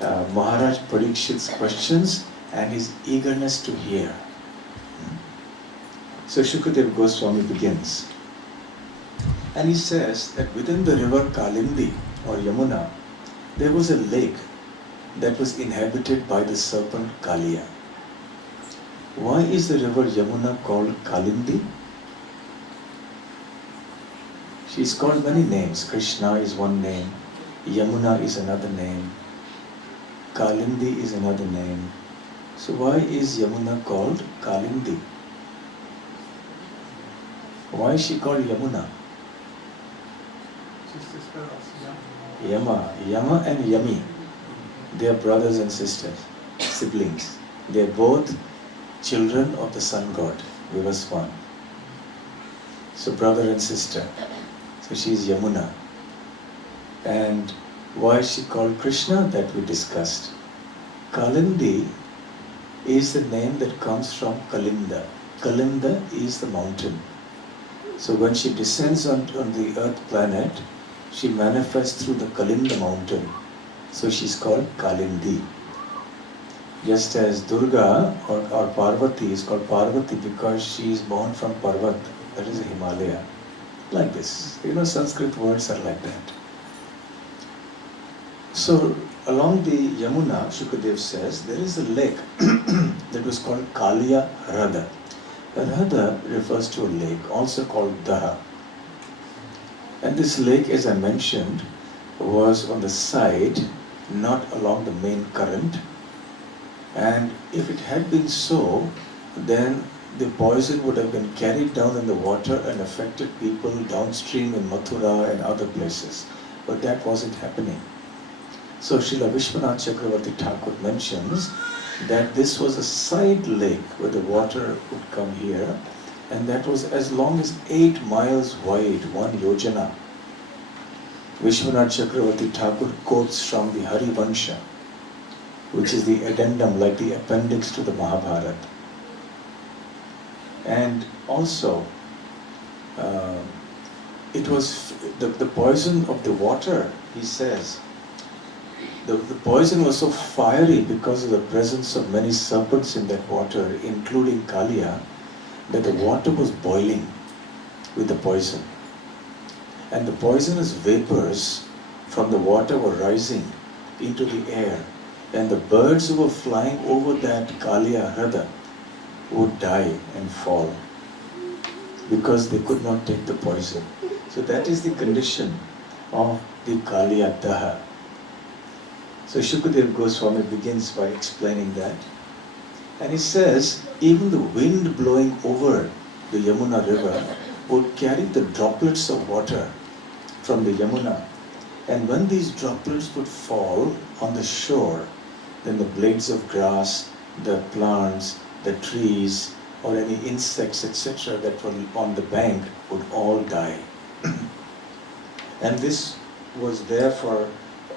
Maharaj Parikshit's questions and his eagerness to hear. So Shukadeva Goswami begins. And he says that within the river Kalindi or Yamuna, there was a lake that was inhabited by the serpent Kaliya. Why is the river Yamuna called Kalindi? She is called many names. Krishna is one name, Yamuna is another name, Kalindi is another name. So why is Yamuna called Kalindi? Why is she called Yamuna? Yama and Yami, they are brothers and sisters, siblings. They are both children of the sun god, Vivaswan. So brother and sister. So she is Yamuna. And why is she called Krishna? That we discussed. Kalindi is the name that comes from Kalinda. Kalinda is the mountain. So when she descends on the earth planet, she manifests through the Kalinda mountain. So she's called Kalindi. Just as Durga or Parvati is called Parvati because she is born from Parvat, that is a Himalaya. Like this. Sanskrit words are like that. So along the Yamuna, Shukadev says, there is a lake that was called Kaliya Damana. Radha refers to a lake, also called Daha. And this lake, as I mentioned, was on the side, not along the main current. And if it had been so, then the poison would have been carried down in the water and affected people downstream in Mathura and other places. But that wasn't happening. So Srila Vishwanath Chakravarti Thakur mentions that this was a side lake where the water would come here, and that was as long as 8 miles wide, 1 yojana. Vishwanath Chakravarti Thakur quotes from the Harivansha, which is the addendum, like the appendix to the Mahabharata. And also, it was the poison of the water, he says. The poison was so fiery because of the presence of many serpents in that water, including Kaliya, that the water was boiling with the poison. And the poisonous vapors from the water were rising into the air. And the birds who were flying over that Kaliya Hrada would die and fall because they could not take the poison. So that is the condition of the Kaliya Daha. So Shukadeva Goswami begins by explaining that. And he says, even the wind blowing over the Yamuna river would carry the droplets of water from the Yamuna. And when these droplets would fall on the shore, then the blades of grass, the plants, the trees, or any insects, etc. that were on the bank would all die. And this was there for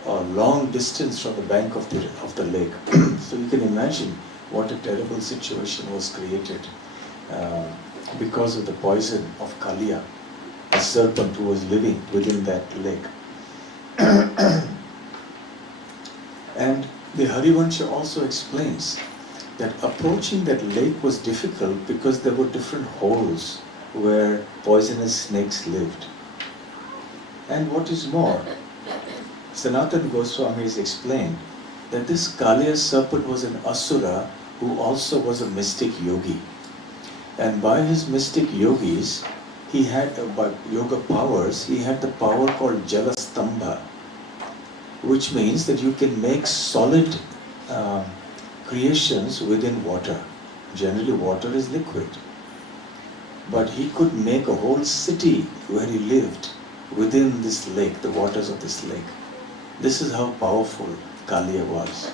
a long distance from the bank of the lake. So you can imagine what a terrible situation was created because of the poison of Kaliya, a serpent who was living within that lake. And the Harivansha also explains that approaching that lake was difficult because there were different holes where poisonous snakes lived. And what is more, Sanatana Goswami has explained that this Kaliya serpent was an asura who also was a mystic yogi. And by his mystic yogis, he had, by yoga powers, he had the power called Jalastambha, which means that you can make solid creations within water. Generally water is liquid. But he could make a whole city where he lived within this lake, the waters of this lake. This is how powerful Kaliya was.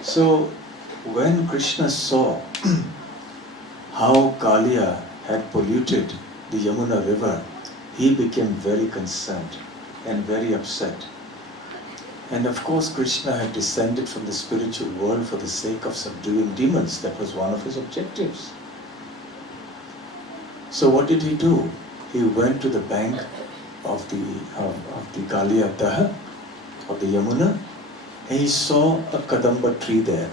So when Krishna saw how Kaliya had polluted the Yamuna river, he became very concerned and very upset. And of course Krishna had descended from the spiritual world for the sake of subduing demons. That was one of his objectives. So what did he do? he went to the bank of the Kaliya Damana, of the Yamuna, and he saw a Kadamba tree there.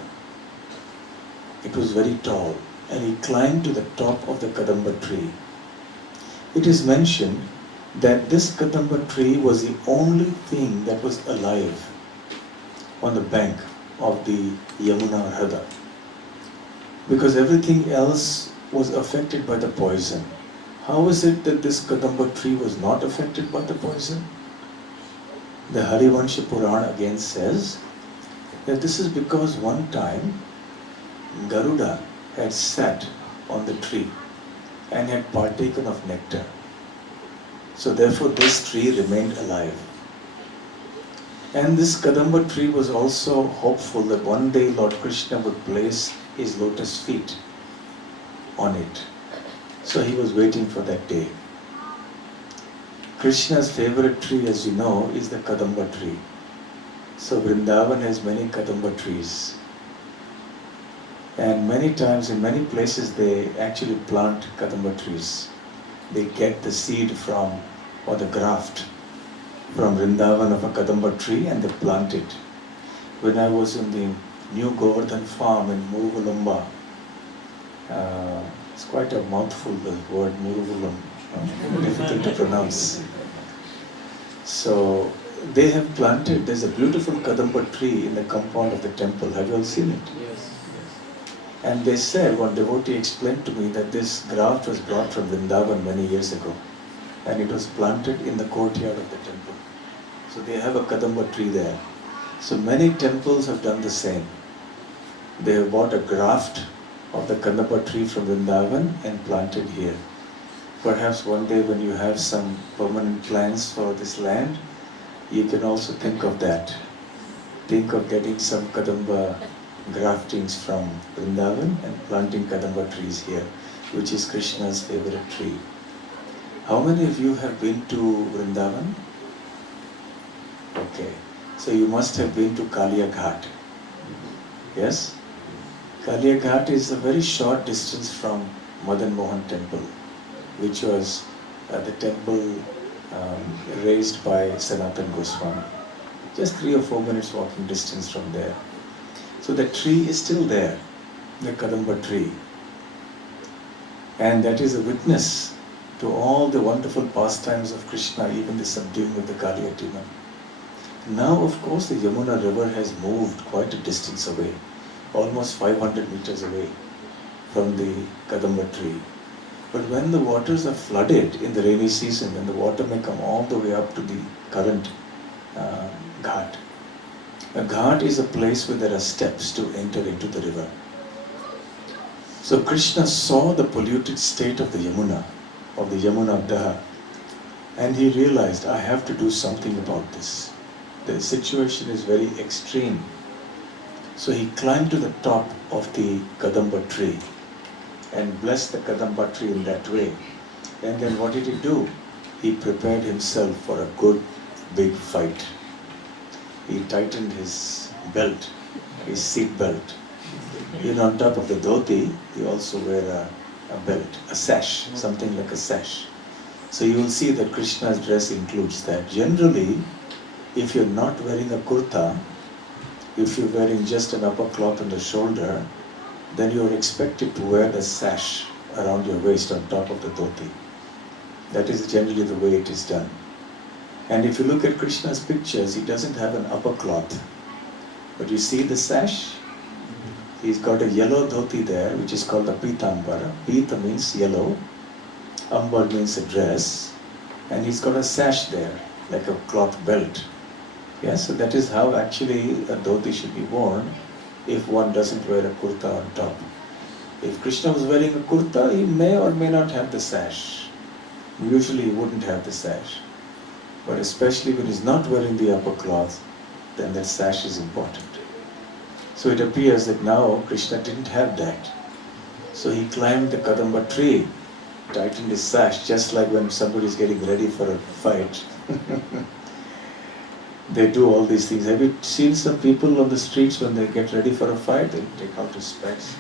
It was very tall, and he climbed to the top of the Kadamba tree. It is mentioned that this Kadamba tree was the only thing that was alive on the bank of the Yamuna or Hada, because everything else was affected by the poison. How is it that this Kadamba tree was not affected by the poison? The Harivansha Purana again says that this is because one time Garuda had sat on the tree and had partaken of nectar. So therefore this tree remained alive. And this Kadamba tree was also hopeful that one day Lord Krishna would place his lotus feet on it. So he was waiting for that day. Krishna's favorite tree, as you know, is the Kadamba tree. So Vrindavan has many Kadamba trees. And many times, in many places, they actually plant Kadamba trees. They get the seed from, or the graft from Vrindavan of a Kadamba tree, and they plant it. When I was in the new Govardhan farm in Muruvalamba, it's quite a mouthful, the word Muruvalam, difficult to pronounce. So they have planted, there's a beautiful Kadamba tree in the compound of the temple. Have you all seen it? Yes. And they said, one devotee explained to me that this graft was brought from Vrindavan many years ago, and it was planted in the courtyard of the temple. So they have a Kadamba tree there. So many temples have done the same. They have bought a graft of the Kadamba tree from Vrindavan and planted here. Perhaps one day when you have some permanent plans for this land, you can also think of that. Think of getting some Kadamba graftings from Vrindavan and planting Kadamba trees here, which is Krishna's favorite tree. How many of you have been to Vrindavan? Okay, so you must have been to Kaliya Ghat. Yes? Kaliya Ghat is a very short distance from Madan Mohan temple, which was the temple raised by Sanatan Goswami. Just 3 or 4 minutes walking distance from there. So the tree is still there, the Kadamba tree. And that is a witness to all the wonderful pastimes of Krishna, even the subduing of the Kaliya demon. Now, of course, the Yamuna river has moved quite a distance away, almost 500 meters away from the Kadamba tree. But when the waters are flooded in the rainy season, then the water may come all the way up to the current ghat. A ghat is a place where there are steps to enter into the river. So Krishna saw the polluted state of the Yamuna Daha, and he realized, I have to do something about this. The situation is very extreme. So he climbed to the top of the Kadamba tree and blessed the Kadamba tree in that way. And then what did he do? He prepared himself for a good big fight. He tightened his belt, his seat belt. Even on top of the dhoti, he also wear a belt, a sash, something like a sash. So you will see that Krishna's dress includes that. Generally, if you're not wearing a kurta, if you're wearing just an upper cloth on the shoulder, then you're expected to wear the sash around your waist on top of the dhoti. That is generally the way it is done. And if you look at Krishna's pictures, he doesn't have an upper cloth. But you see the sash? He's got a yellow dhoti there, which is called a pitambara. Pita means yellow, ambar means a dress, and he's got a sash there, like a cloth belt. Yeah, so that is how actually a dhoti should be worn if one doesn't wear a kurta on top. If Krishna was wearing a kurta, he may or may not have the sash. Usually he wouldn't have the sash. But especially when he's not wearing the upper cloth, then that sash is important. So it appears that now Krishna didn't have that. So he climbed the Kadamba tree, tightened his sash, just like when somebody is getting ready for a fight. they do all these things. Have you seen some people on the streets when they get ready for a fight? They take out his specs,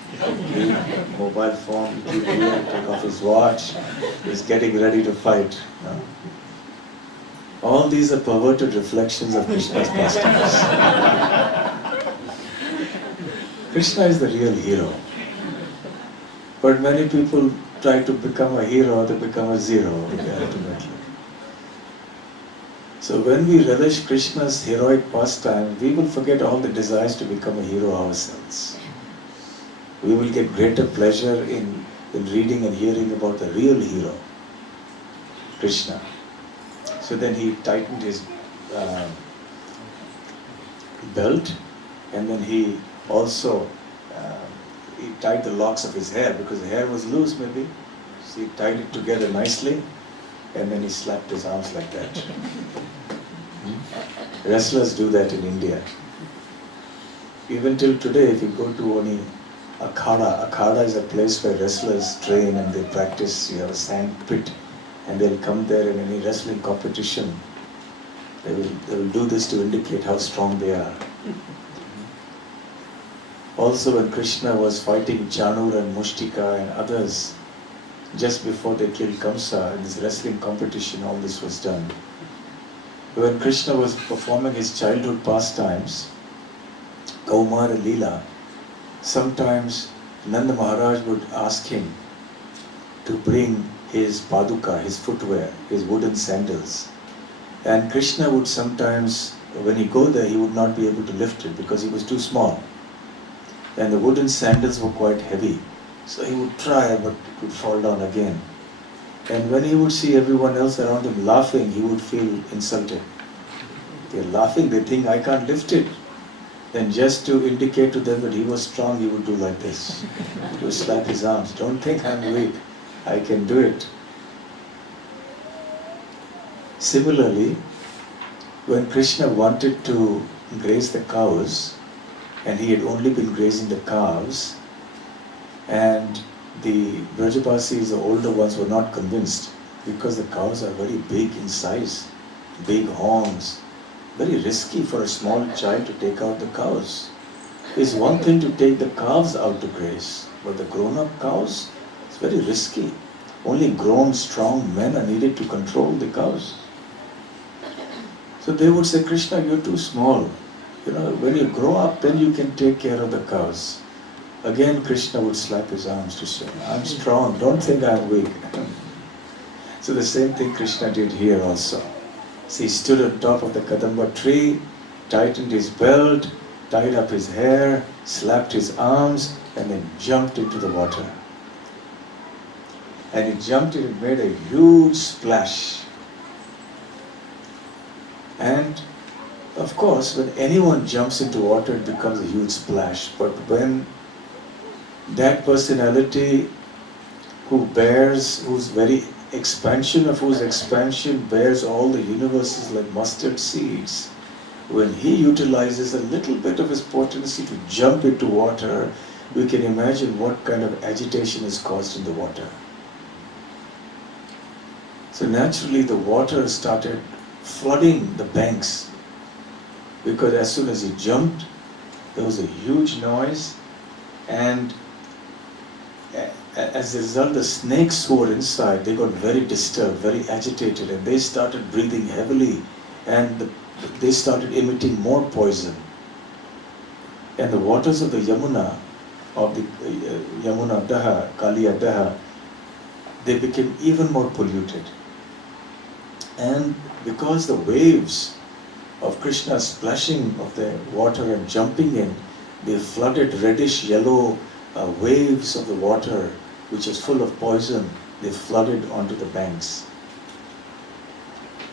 mobile phone, take off his watch. He's getting ready to fight. No? All these are perverted reflections of Krishna's pastimes. Krishna is the real hero. But many people try to become a hero, they become a zero ultimately. So when we relish Krishna's heroic pastime, we will forget all the desires to become a hero ourselves. We will get greater pleasure in reading and hearing about the real hero, Krishna. So then he tightened his belt, and then he also he tied the locks of his hair because the hair was loose maybe. So he tied it together nicely, and then he slapped his arms like that. Wrestlers do that in India. Even till today, if you go to any akhada is a place where wrestlers train and they practice. You have a sand pit, and they'll come there in any wrestling competition. They will do this to indicate how strong they are. Also, when Krishna was fighting Chanur and Mushtika and others, just before they killed Kamsa, in this wrestling competition, all this was done. When Krishna was performing his childhood pastimes, Kaliya Lila, sometimes Nanda Maharaj would ask him to bring his paduka, his footwear, his wooden sandals. And Krishna would sometimes, when he go there, he would not be able to lift it because he was too small. And the wooden sandals were quite heavy. So he would try, but it would fall down again. And when he would see everyone else around him laughing, he would feel insulted. They're laughing, they think I can't lift it. Then just to indicate to them that he was strong, he would do like this. He would slap his arms. Don't think I'm weak, I can do it. Similarly, when Krishna wanted to graze the cows, and he had only been grazing the calves, and the Brajabasis, the older ones, were not convinced because the cows are very big in size, big horns, very risky for a small child to take out the cows. It's one thing to take the calves out to graze, but the grown-up cows, it's very risky. Only grown, strong men are needed to control the cows. So they would say, Krishna, you're too small. When you grow up, then you can take care of the cows. Again, Krishna would slap his arms to say, I'm strong, don't think I'm weak. So the same thing Krishna did here also. So he stood on top of the Kadamba tree, tightened his belt, tied up his hair, slapped his arms, and then jumped into the water. And he jumped in and made a huge splash. And of course, when anyone jumps into water, it becomes a huge splash. But when that personality whose very expansion bears all the universes like mustard seeds, when he utilizes a little bit of his potency to jump into water, we can imagine what kind of agitation is caused in the water. So naturally the water started flooding the banks, because as soon as he jumped, there was a huge noise, and as a result, the snakes who were inside, they got very disturbed, very agitated, and they started breathing heavily, and they started emitting more poison. And the waters of the Yamuna, Daha, Kaliya Daha, they became even more polluted. And because the waves of Krishna splashing of the water and jumping in, they flooded reddish yellow waves of the water, which is full of poison. They flooded onto the banks.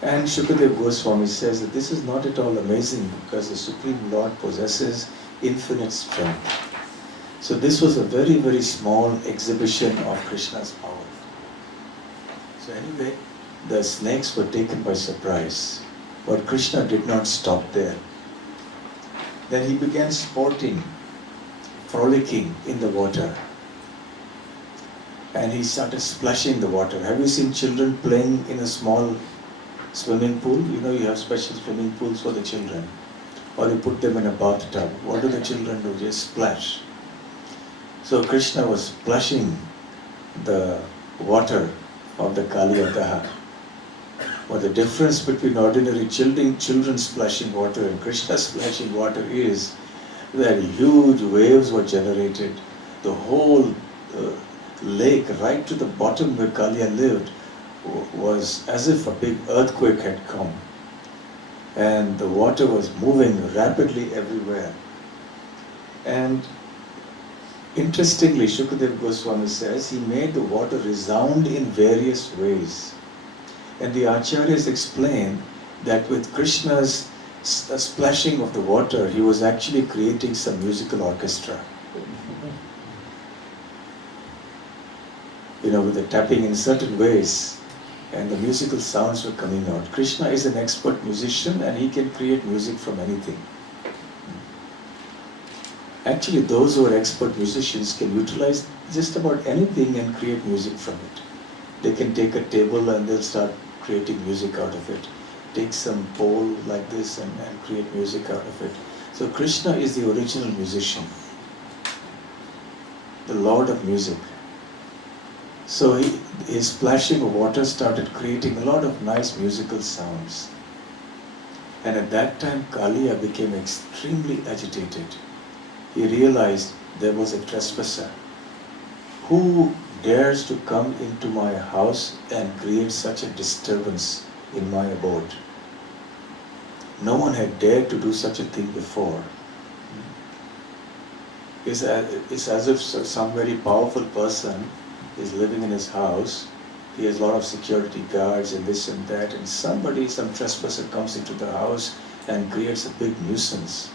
And Shukadeva Goswami says that this is not at all amazing because the Supreme Lord possesses infinite strength. So this was a very, very small exhibition of Krishna's power. So anyway, the snakes were taken by surprise. But Krishna did not stop there. Then he began sporting, frolicking in the water. And he started splashing the water. Have you seen children playing in a small swimming pool, you have special swimming pools for the children. Or you put them in a bathtub. What do the children do? Just splash. So Krishna was splashing the water of the Kaliya Damana. But the difference between ordinary children splashing water and Krishna splashing water is that huge waves were generated. The whole lake, right to the bottom where Kaliya lived, was as if a big earthquake had come. And the water was moving rapidly everywhere. And interestingly, Shukadeva Goswami says, he made the water resound in various ways. And the Acharyas explain that with Krishna's splashing of the water, he was actually creating some musical orchestra. With the tapping in certain ways, and the musical sounds were coming out. Krishna is an expert musician and he can create music from anything. Actually, those who are expert musicians can utilize just about anything and create music from it. They can take a table and they'll start creating music out of it. Take some pole like this and create music out of it. So Krishna is the original musician, the Lord of music. So his splashing of water started creating a lot of nice musical sounds. And at that time, Kaliya became extremely agitated. He realized there was a trespasser. Who dares to come into my house and create such a disturbance in my abode? No one had dared to do such a thing before. It's as if some very powerful person is living in his house. He has a lot of security guards and this and that, and some trespasser comes into the house and creates a big nuisance.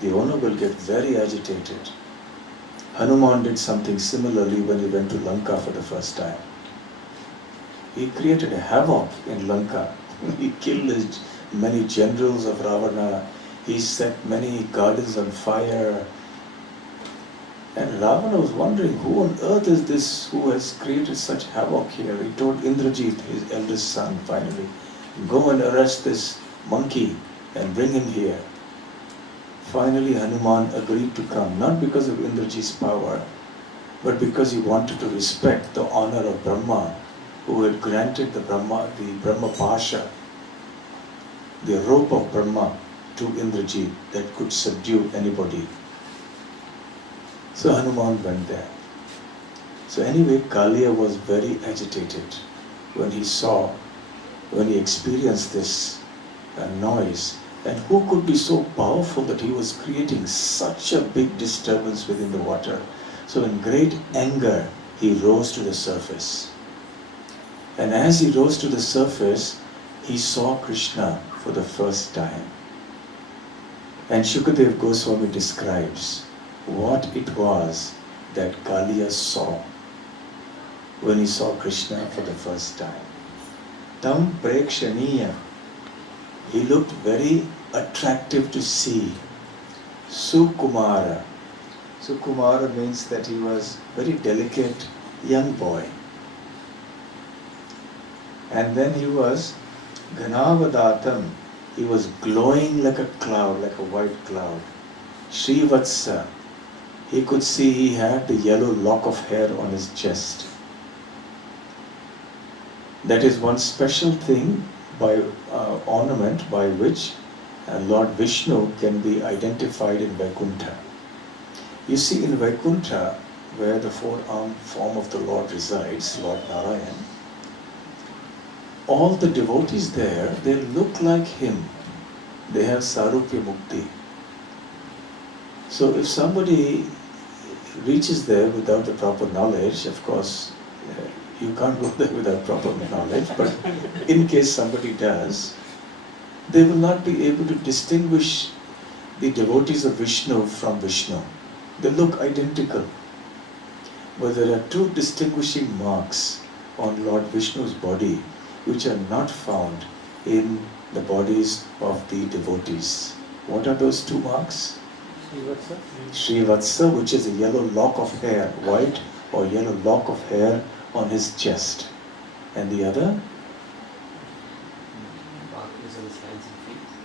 The owner will get very agitated. Hanuman did something similarly when he went to Lanka for the first time. He created a havoc in Lanka. He killed many generals of Ravana. He set many gardens on fire. And Ravana was wondering, who on earth is this who has created such havoc here? He told Indrajit, his eldest son, finally, go and arrest this monkey and bring him here. Finally, Hanuman agreed to come, not because of Indrajit's power, but because he wanted to respect the honor of Brahma, who had granted the Brahma Pasha, the rope of Brahma, to Indrajit that could subdue anybody. So Hanuman went there. So anyway, Kaliya was very agitated when he experienced this noise. And who could be so powerful that he was creating such a big disturbance within the water? So in great anger, he rose to the surface. And as he rose to the surface, he saw Krishna for the first time. And Shukadeva Goswami describes what it was that Kaliya saw when he saw Krishna for the first time. Tam prekshaniya. He looked very attractive to see. Sukumara. Sukumara means that he was very delicate young boy. And then he was Ganavadatam. He was glowing like a cloud, like a white cloud. Srivatsa. He could see he had the yellow lock of hair on his chest. That is one special thing by ornament by which Lord Vishnu can be identified in Vaikuntha. You see, in Vaikuntha, where the four-armed form of the Lord resides, Lord Narayan, all the devotees there, they look like him. They have Sarupya Mukti. So if somebody reaches there without the proper knowledge, of course, you can't go there without proper knowledge, but in case somebody does, they will not be able to distinguish the devotees of Vishnu from Vishnu. They look identical. But there are two distinguishing marks on Lord Vishnu's body which are not found in the bodies of the devotees. What are those two marks? Srivatsa. Srivatsa, which is a yellow lock of hair, white or yellow lock of hair on his chest. And the other?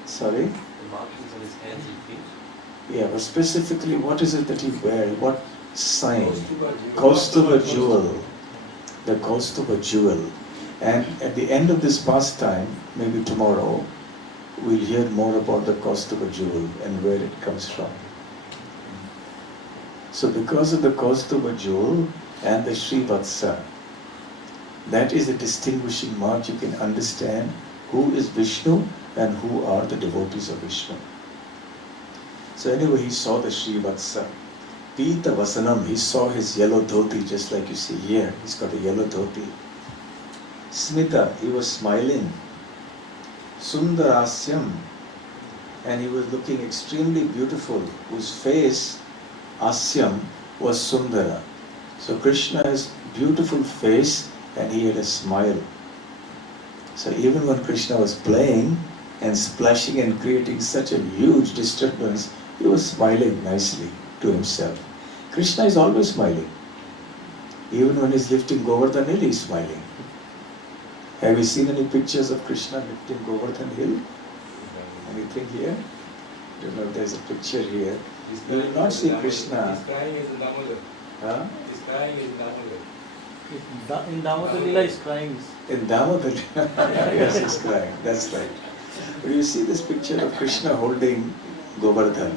Sorry? The markings on his hands and feet. Yeah, but specifically, what is it that he wears? What sign? Kaustuba Kaustuba jewel. The Kaustuba jewel. And at the end of this pastime, maybe tomorrow, we'll hear more about the Kaustuba jewel and where it comes from. So because of the Kaustuba jewel and the Srivatsa, that is a distinguishing mark. You can understand who is Vishnu and who are the devotees of Vishnu. So anyway, he saw the Srivatsa. Pita Vasanam, he saw his yellow dhoti, just like you see here. He's got a yellow dhoti. Smita, he was smiling. Sundarasyam, and he was looking extremely beautiful, whose face, Asyam, was Sundara. So Krishna has beautiful face and he had a smile. So even when Krishna was playing and splashing and creating such a huge disturbance, he was smiling nicely to himself. Krishna is always smiling. Even when he's lifting Govardhan Hill, he's smiling. Have you seen any pictures of Krishna lifting Govardhan Hill? Anything here? I don't know if there's a picture here. You will not see Krishna. He's crying is Damodar. Huh? He's crying is Damodar. In Damana Lila is crying. In Damodar, yes, he's crying. That's right. But you see this picture of Krishna holding Govardhan.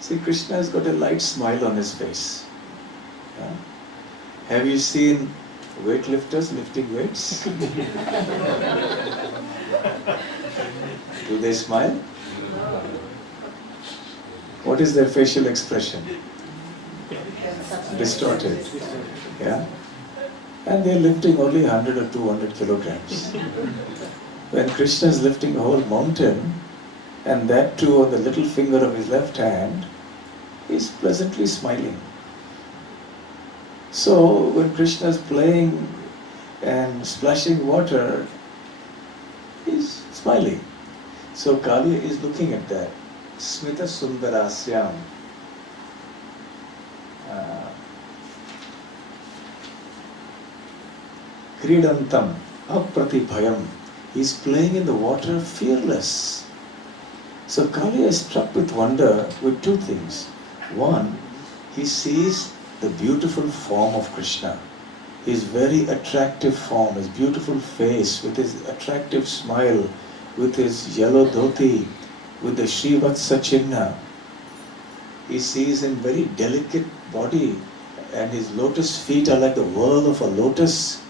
See, Krishna has got a light smile on his face. Yeah? Have you seen weightlifters lifting weights? Do they smile? What is their facial expression? Distorted. Yeah? And they're lifting only 100 or 200 kilograms. When Krishna is lifting a whole mountain, and that too on the little finger of his left hand, he's pleasantly smiling. So when Krishna is playing and splashing water, he's smiling. So Kaliya is looking at that. Smita Sundarasyam. Kridantam Apratibhayam. He's playing in the water fearless. So Kaliya is struck with wonder with two things. One, he sees the beautiful form of Krishna. His very attractive form, his beautiful face, with his attractive smile, with his yellow dhoti, with the Srivatsa Chinna. He sees him very delicate body, and his lotus feet are like the whirl of a lotus.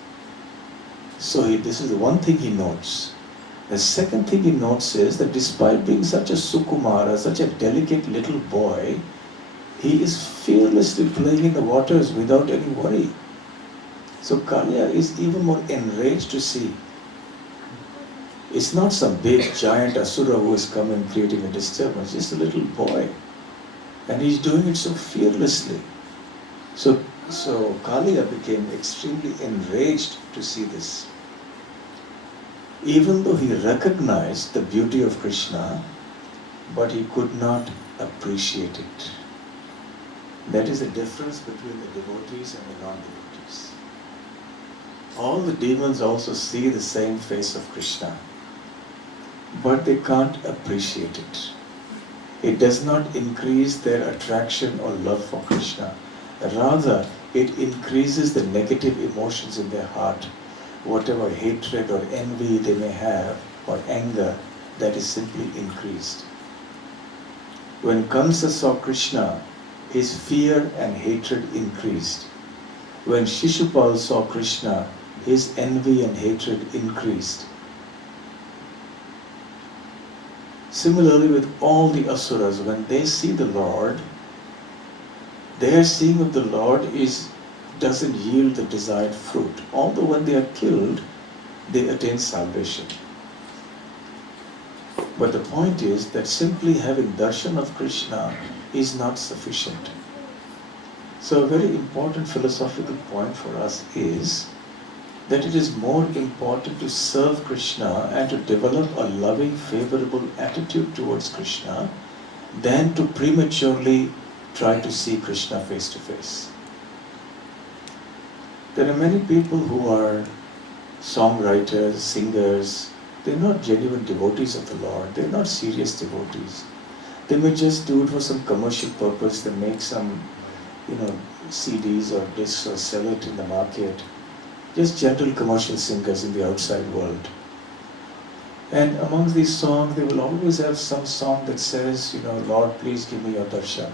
So this is the one thing he notes. The second thing he notes is that despite being such a Sukumara, such a delicate little boy, he is fearlessly playing in the waters without any worry. So Kaliya is even more enraged to see. It's not some big giant Asura who is coming creating a disturbance, just a little boy. And he's doing it so fearlessly. So Kaliya became extremely enraged to see this. Even though he recognized the beauty of Krishna, but he could not appreciate it. That is the difference between the devotees and the non-devotees. All the demons also see the same face of Krishna, but they can't appreciate it. It does not increase their attraction or love for Krishna. Rather, it increases the negative emotions in their heart. Whatever hatred or envy they may have, or anger, that is simply increased. When Kamsa saw Krishna, his fear and hatred increased. When Shishupal saw Krishna, his envy and hatred increased. Similarly with all the asuras, when they see the Lord, their seeing of the Lord doesn't yield the desired fruit. Although when they are killed, they attain salvation. But the point is that simply having darshan of Krishna is not sufficient. So a very important philosophical point for us is that it is more important to serve Krishna and to develop a loving, favorable attitude towards Krishna than to prematurely try to see Krishna face to face. There are many people who are songwriters, singers, They're not genuine devotees of the Lord. They're not serious devotees. They may just do it for some commercial purpose. They make some, CDs or discs or sell it in the market. Just gentle commercial singers in the outside world. And among these songs, they will always have some song that says, Lord, please give me your darshan.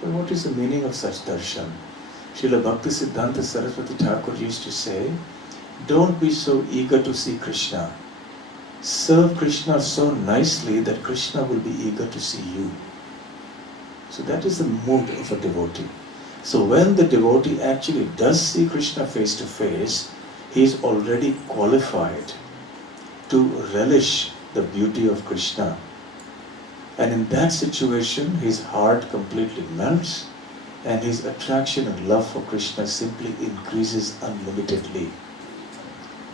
But what is the meaning of such darshan? Srila Bhakti Siddhanta Saraswati Thakur used to say, don't be so eager to see Krishna. Serve Krishna so nicely that Krishna will be eager to see you. So that is the mood of a devotee. So when the devotee actually does see Krishna face to face, he is already qualified to relish the beauty of Krishna. And in that situation, his heart completely melts and his attraction and love for Krishna simply increases unlimitedly.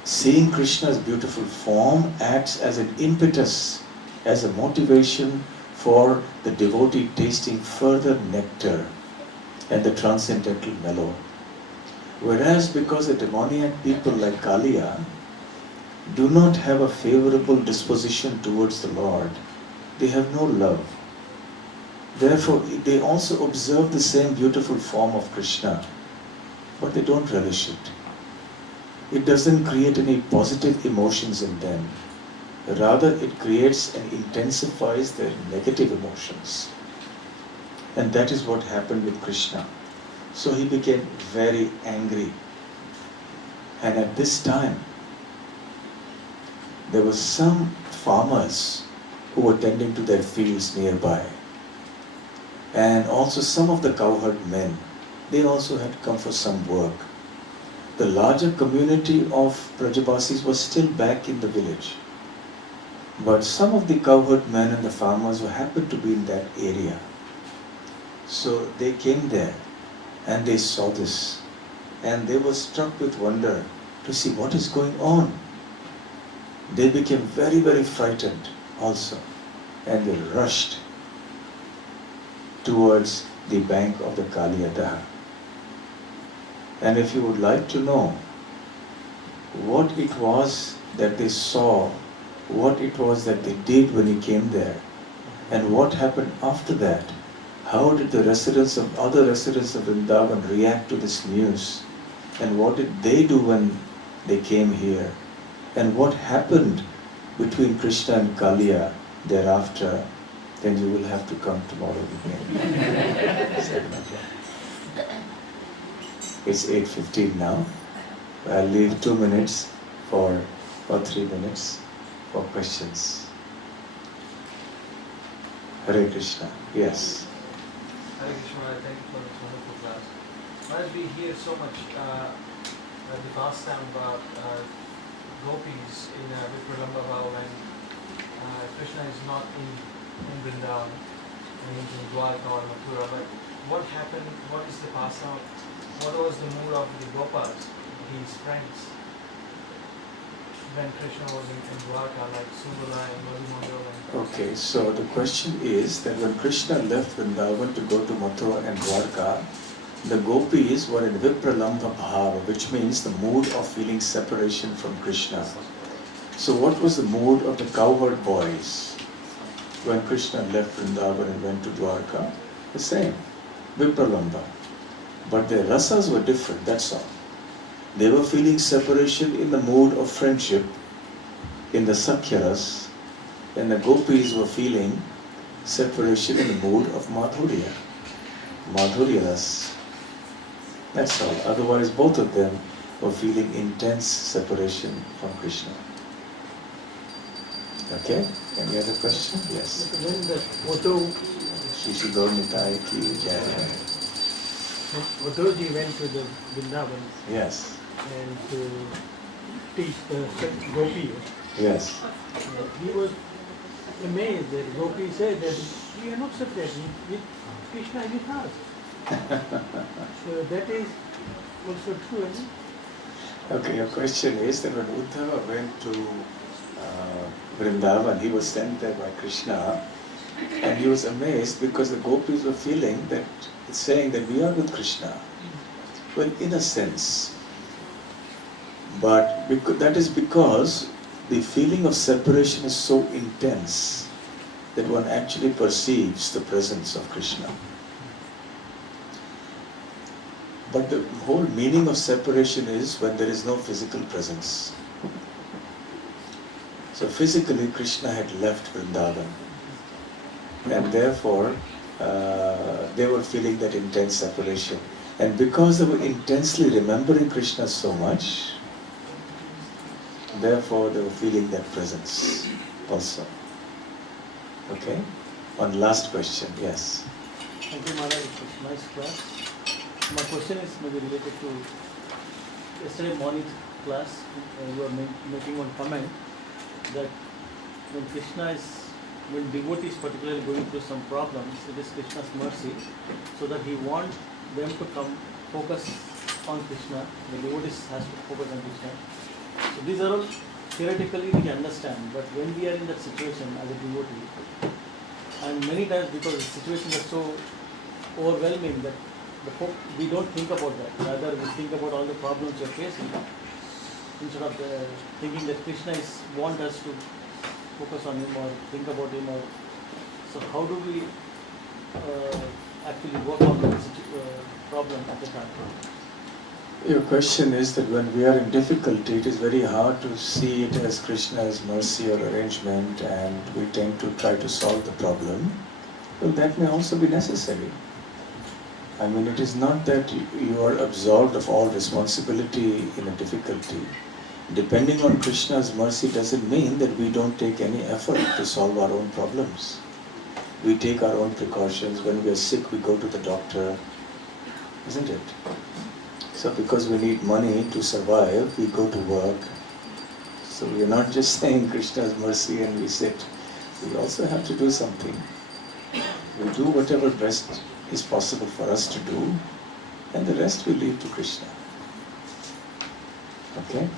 Seeing Krishna's beautiful form acts as an impetus, as a motivation for the devotee tasting further nectar and the transcendental mellow. Whereas because the demoniac people like Kaliya do not have a favorable disposition towards the Lord, they have no love. Therefore, they also observe the same beautiful form of Krishna, but they don't relish it. It doesn't create any positive emotions in them. Rather, it creates and intensifies their negative emotions. And that is what happened with Krishna. So he became very angry. And at this time, there were some farmers who were tending to their fields nearby. And also some of the cowherd men, they also had come for some work. The larger community of Brajabasis was still back in the village. But some of the cowherd men and the farmers who happened to be in that area. So they came there and they saw this. And they were struck with wonder to see what is going on. They became very, very frightened also. And they rushed towards the bank of the Kaliya Damana. And if you would like to know what it was that they saw, what it was that they did when he came there, and what happened after that, how did the other residents of Vrindavan react to this news, and what did they do when they came here, and what happened between Krishna and Kaliya thereafter, then you will have to come tomorrow again. 7 o'clock. It's 8:15 now. I'll leave 2 minutes or 3 minutes for questions. Hare Krishna. Yes. Hare Krishna, thank you for this wonderful class. As we hear so much the pastime about gopis in Vipralamba Bhav when Krishna is not in Vrindavan and he's in Dwarka or Mathura, but what happened, what is the pastime, what was the mood of the Gopas, his friends, when Krishna was in Dwarka, like Subala and Madhumandal? Okay, so the question is that when Krishna left Vrindavan to go to Mathura and Dwarka, the gopis were in Vipralamba Bhava, which means the mood of feeling separation from Krishna. So what was the mood of the cowherd boys when Krishna left Vrindavan and went to Dwarka? The same, Vipralamba. But their rasas were different, that's all. They were feeling separation in the mood of friendship, in the Sakhyaras, and the gopis were feeling separation in the mood of Madhurya, Madhuryaras. That's all. Otherwise, both of them were feeling intense separation from Krishna. Okay? Any other question? Yes. When the Uddhav Shri Gaurnitai ki jai. Uddhavji went to the Vrindavan Yes. and to teach the gopis, Yes. he was amazed that gopis said that we are not separated with Krishna in his heart. So that is also true, isn't it? Okay, your question is that when Uddhava went to Vrindavan, he was sent there by Krishna, and he was amazed because the gopis were feeling that, saying that we are with Krishna. Well, in a sense, But that is because the feeling of separation is so intense that one actually perceives the presence of Krishna. But the whole meaning of separation is when there is no physical presence. So physically Krishna had left Vrindavan, and therefore they were feeling that intense separation. And because they were intensely remembering Krishna so much, therefore they were feeling that presence also. Okay? One last question, yes. Thank you, Maharaj. It was nice class. My question is maybe related to yesterday morning class. You were making one comment that when devotees particularly going through some problems, it is Krishna's mercy, so that he wants them to come focus on Krishna. The devotees has to focus on Krishna. So these are all theoretically we can understand, but when we are in that situation as a devotee, and many times because the situations are so overwhelming that we don't think about that. Rather, we think about all the problems we are facing instead of thinking that Krishna want us to focus on him or think about him. So how do we actually work on the problem at the time? Your question is that when we are in difficulty, it is very hard to see it as Krishna's mercy or arrangement, and we tend to try to solve the problem. Well, that may also be necessary. I mean, it is not that you are absolved of all responsibility in a difficulty. Depending on Krishna's mercy doesn't mean that we don't take any effort to solve our own problems. We take our own precautions. When we are sick, we go to the doctor, isn't it? So because we need money to survive, we go to work. So we are not just saying Krishna's mercy and we sit. We also have to do something. We do whatever best is possible for us to do, and the rest we leave to Krishna. Okay?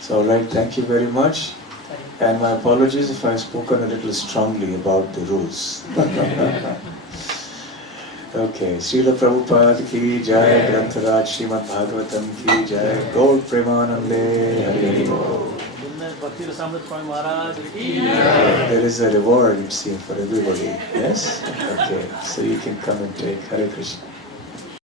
So alright, thank you very much. And my apologies if I've spoken a little strongly about the rules. Okay, Srila Prabhupada ki jai, Grantaraj Srimad Bhagavatam ki jai, Gaur Premanande Hari Bol. Bhakti Rasamrita Swami Maharaj. There is a reward, it seems, for everybody. Yes? Okay, so you can come and take Hare Krishna.